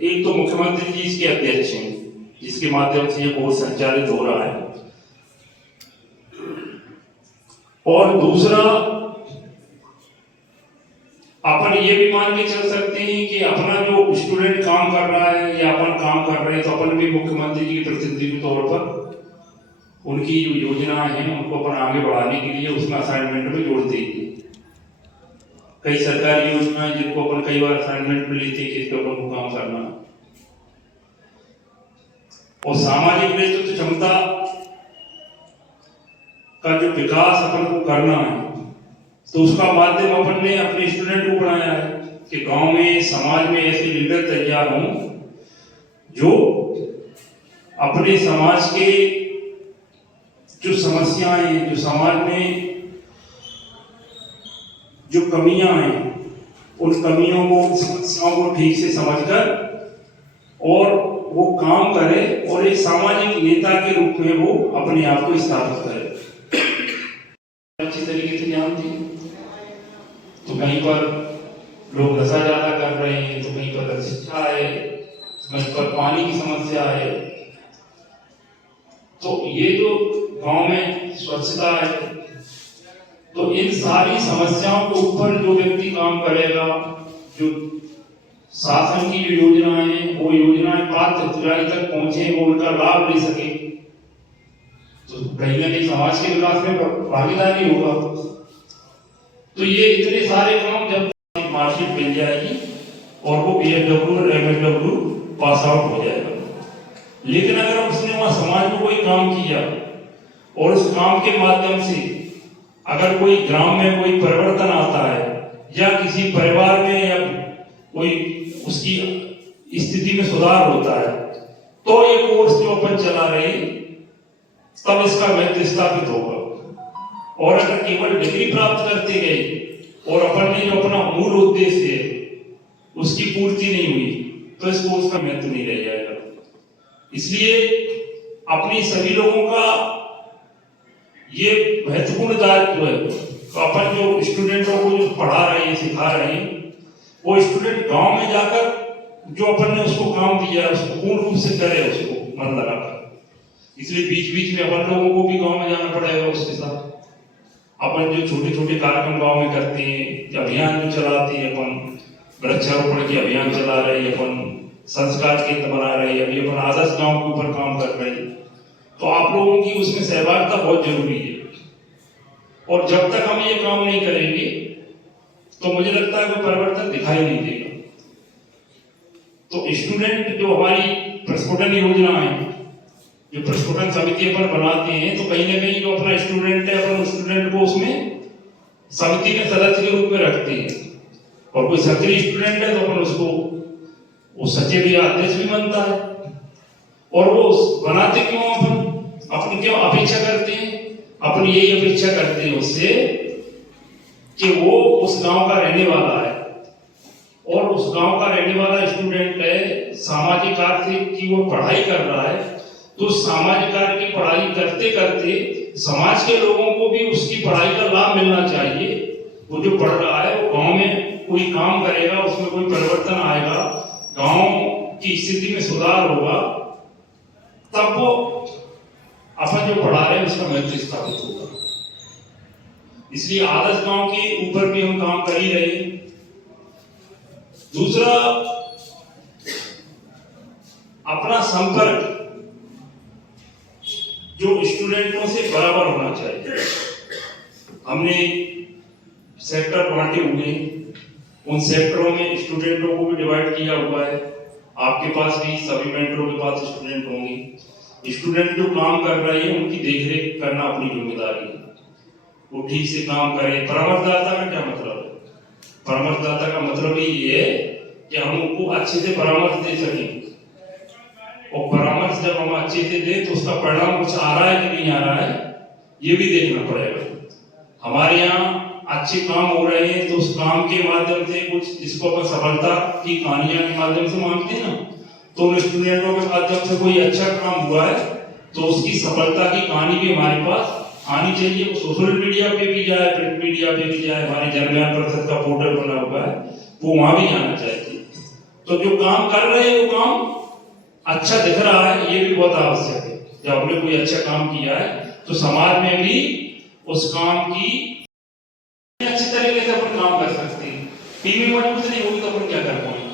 एक तो मुख्यमंत्री जी इसके अध्यक्ष हैं, जिसके माध्यम से ये कोर्स संचालित हो रहा है, और दूसरा अपन ये भी मान के चल सकते हैं कि अपना जो स्टूडेंट काम कर रहा है या अपन काम कर रहे हैं, तो अपन भी मुख्यमंत्री जी की प्रतिनिधि के तौर पर उनकी जो योजनाएं हैं उनको अपन आगे बढ़ाने के लिए उसमें असाइनमेंट में जोड़ देंगे। कई सरकारी योजनाएं जिनको अपन कई बार असाइनमेंट में लेते हैं कि इस पर अपन को काम करना, और सामाजिक नेतृत्व क्षमता का जो विकास अपन को करना है, तो उसका माध्यम अपन ने अपने स्टूडेंट को बनाया है कि गांव में समाज में ऐसे लीडर तैयार हों जो अपने समाज के जो समस्याएं हैं, जो समाज में जो कमियां हैं, उन कमियों को समस्याओं को ठीक से समझकर और वो काम करे और एक सामाजिक नेता के रूप में वो अपने आप को स्थापित करे। अच्छी तरीके से जानती तो कहीं पर लोग नशा ज्यादा कर रहे हैं, तो कहीं पर शिक्षा है, तो कहीं पर पानी की समस्या है। तो ये जो गांव में स्वच्छता है, तो इन सारी समस्याओं के ऊपर जो व्यक्ति काम करेगा, जो शासन की जो योजनाएं हैं वो योजनाएं पात्र हितग्राही तक पहुंचे, वो उनका लाभ ले सके, तो कहीं ना कहीं समाज के विकास में भागीदारी होगा। तो ये इतने सारे काम जब मार्कशीट मिल जाएगी और वो BFW और MFW पास आउट हो जाएगा। लेकिन अगर उसने वहाँ समाज में कोई काम किया और उस काम के माध्यम से अगर कोई ग्राम में कोई परिवर्तन आता है या किसी परिवार में या कोई उसकी स्थिति में सुधार होता है, तो ये कोर्स जो अपन चला रहे तब इसका महत्व स्थापित होगा। और अगर केवल डिग्री प्राप्त करते गए और अपन ने जो अपना मूल उद्देश्य है उसकी पूर्ति नहीं हुई तो इस कोर्स का महत्व नहीं रह जाएगा। इसलिए अपनी सभी लोगों का ये महत्वपूर्ण दायित्व है। तो अपन जो स्टूडेंटों को जो पढ़ा रहे हैं सिखा रहे हैं वो स्टूडेंट गांव में जाकर जो अपन ने उसको काम दिया है उसको पूर्ण रूप से करे, उसको मन लगाकर। इसलिए बीच बीच में अपन लोगों को भी गांव में जाना पड़ेगा उसके साथ। अपन जो छोटे छोटे कार्यक्रम गांव में करते हैं, अभियान जो चलाते हैं, अपन वृक्षारोपण के अभियान चला रहे हैं, अपन संस्कार केंद्र बना रहे हैं, अभी अपन आदर्श गांव के ऊपर काम कर रहे हैं, तो आप लोगों की उसमें सहभागिता बहुत जरूरी है। और जब तक हम ये काम नहीं करेंगे तो मुझे लगता है कोई परिवर्तन दिखाई नहीं देगा। तो स्टूडेंट जो हमारी प्रस्फुटन योजना है, जो प्रस्फुटन समिति पर बनाते हैं, तो कहीं ना कहीं जो अपना स्टूडेंट है अपन स्टूडेंट को उसमें समिति में सदस्य के रूप में रखते हैं। और कोई सक्रिय स्टूडेंट है तो अपन उसको वो सचिव या अध्यक्ष भी बनता है। और वो बनाते क्यों अपन क्यों अपेक्षा करते हैं? अपन यही अपेक्षा करते हैं उससे कि वो उस गांव का रहने वाला है और उस गांव का रहने वाला स्टूडेंट है, सामाजिक कार्य की वो पढ़ाई कर रहा है, तो सामाजिक कार्य की पढ़ाई करते करते समाज के लोगों को भी उसकी पढ़ाई का लाभ मिलना चाहिए। वो जो पढ़ रहा है वो गांव में कोई काम करेगा, उसमें कोई परिवर्तन आएगा, गांव की स्थिति में सुधार होगा, तब वो अपन जो पढ़ा रहे हैं उसका महत्व स्थापित होगा। इसलिए आदर्श गांव के ऊपर भी हम काम कर ही रहे हैं। दूसरा, अपना संपर्क जो स्टूडेंटों से बराबर होना चाहिए। हमने सेक्टर बांटे हुए, उन सेक्टरों में स्टूडेंटों को भी डिवाइड किया हुआ है। आपके पास भी सभी मेंटरों के पास स्टूडेंट होंगे। स्टूडेंट जो काम कर रहे हैं उनकी देखरेख करना अपनी जिम्मेदारी है, वो ठीक से काम करें। परामर्शदाता का क्या मतलब है? परामर्शदाता का मतलब ही ये है कि हम उनको अच्छे से परामर्श दे सकें, और परामर्श जब हम अच्छे से दें तो उसका परिणाम कुछ आ रहा है कि नहीं आ रहा है ये भी देखना पड़ेगा। हमारे यहाँ अच्छे काम हो रहे हैं तो उस काम के माध्यम से कुछ जिसको अपन सफलता की कहानियां के माध्यम से मानते हैं ना, तो उन स्टूडेंटों के माध्यम से कोई अच्छा काम हुआ है तो उसकी सफलता की कहानी भी हमारे पास आनी चाहिए। वो सोशल मीडिया पे भी जाए, प्रिंट मीडिया पे भी जाए, हमारे जनज्ञान परिषद का पोर्टल बना हुआ है वो वहां भी आना चाहिए। तो जो काम कर रहे हैं वो काम अच्छा दिख रहा है, ये भी बहुत आवश्यक है। जब आपने कोई अच्छा काम किया है तो समाज में भी उस काम की अच्छी तरीके से अपन काम कर सकते हैं। टीम मजबूत नहीं होगी तो अपन क्या कर पाएंगे?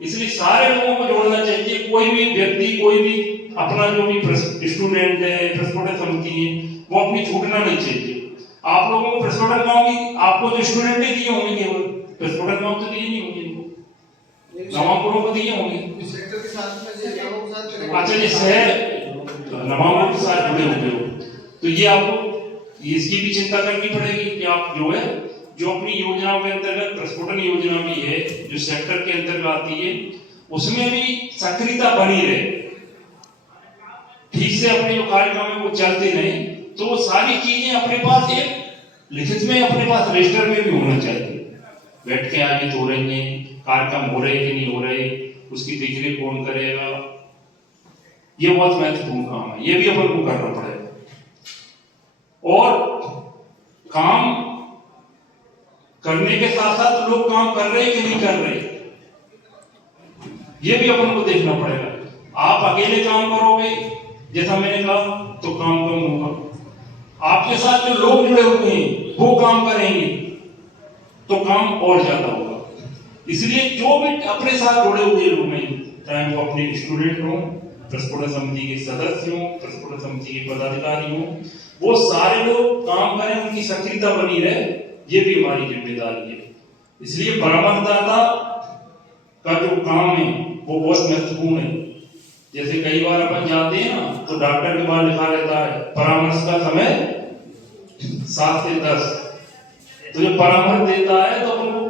इसलिए सारे लोगों को जोड़ना चाहिए। कोई भी व्यक्ति, कोई भी अपना जो भी स्टूडेंट है, प्रस्फुटन समिति है, वो अपनी छूटना नहीं चाहिए। आप लोगों को प्रस्फुटन गांव की आपको जो स्टूडेंट ही दिए होंगे, केवल प्रस्फुटन गांव तो दिए नहीं होंगे, नवापुरों को दिए होंगे। अच्छा, ये शहर नवापुर के साथ जुड़े हुए हो तो ये आपको इसकी भी चिंता करनी पड़ेगी कि आप जो है जो अपनी योजनाओं के अंतर्गत प्रस्फुटन योजना भी है जो सेक्टर के अंतर्गत आती है उसमें भी सक्रियता बनी रहे, ठीक से अपने जो कार्यक्रम है वो चलते रहे। तो सारी चीजें अपने पास एक लिखित में अपने पास रजिस्टर में भी होना चाहिए। बैठ के आगे हो रही है, कार्यक्रम हो रहे कि नहीं हो रहे, उसकी देखरेख कौन करेगा, ये बहुत महत्वपूर्ण काम है, ये भी अपन को करना पड़ेगा। और काम करने के साथ साथ लोग काम कर रहे हैं कि नहीं कर रहे, ये भी अपन को देखना पड़ेगा। आप अकेले काम करोगे जैसा मैंने कहा तो काम कम होगा। आपके साथ जो लोग जुड़े हुए हैं वो काम करेंगे तो काम और ज्यादा होगा। इसलिए जो भी अपने साथ जुड़े हुए लोग हैं, चाहे वो अपने स्टूडेंट हो, प्रस्फुटन समिति के सदस्य हो, प्रस्फुटन समिति के पदाधिकारी हो, वो सारे लोग काम करें, उनकी सक्रियता बनी रहे, ये भी हमारी जिम्मेदारी है। इसलिए परामर्शदाता का जो काम है वो बहुत महत्वपूर्ण है। जैसे कई बार अपन जाते हैं ना तो डॉक्टर के पास लिखा रहता है परामर्श का समय 7 से 10, तो जो परामर्श देता है तो वो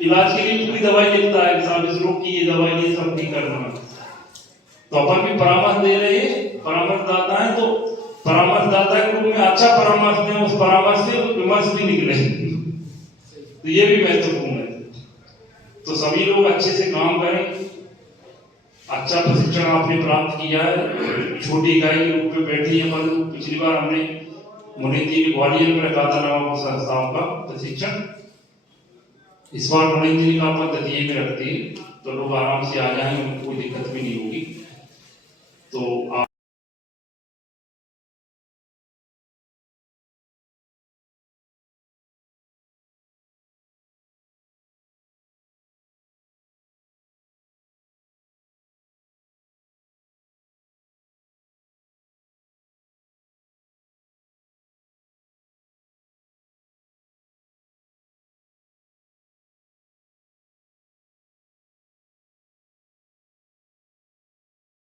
इलाज के लिए पूरी दवाई लिखता है कि साहब इस रोग की ये दवाई नहीं, सब नहीं करना है। तो अपन भी परामर्श दे रहे हैं, परामर्शदाता है, तो परामर्शदाता के रूप में अच्छा परामर्श दें, उस परामर्श से विमर्श भी निकले, तो ये भी महत्वपूर्ण है। तो सभी लोग अच्छे से काम करें। अच्छा प्रशिक्षण आपने प्राप्त किया है, छोटी इकाई के रूप में बैठी है, परंतु पिछली बार हमने मुनींद्र जी ने ग्वालियर में रखा था नवाब संस्थाओं का प्रशिक्षण, इस बार मुनींद्र जी का पद्धति में रखते हैं तो लोग आराम से आ जाएंगे, उनको कोई दिक्कत भी नहीं होगी। तो आप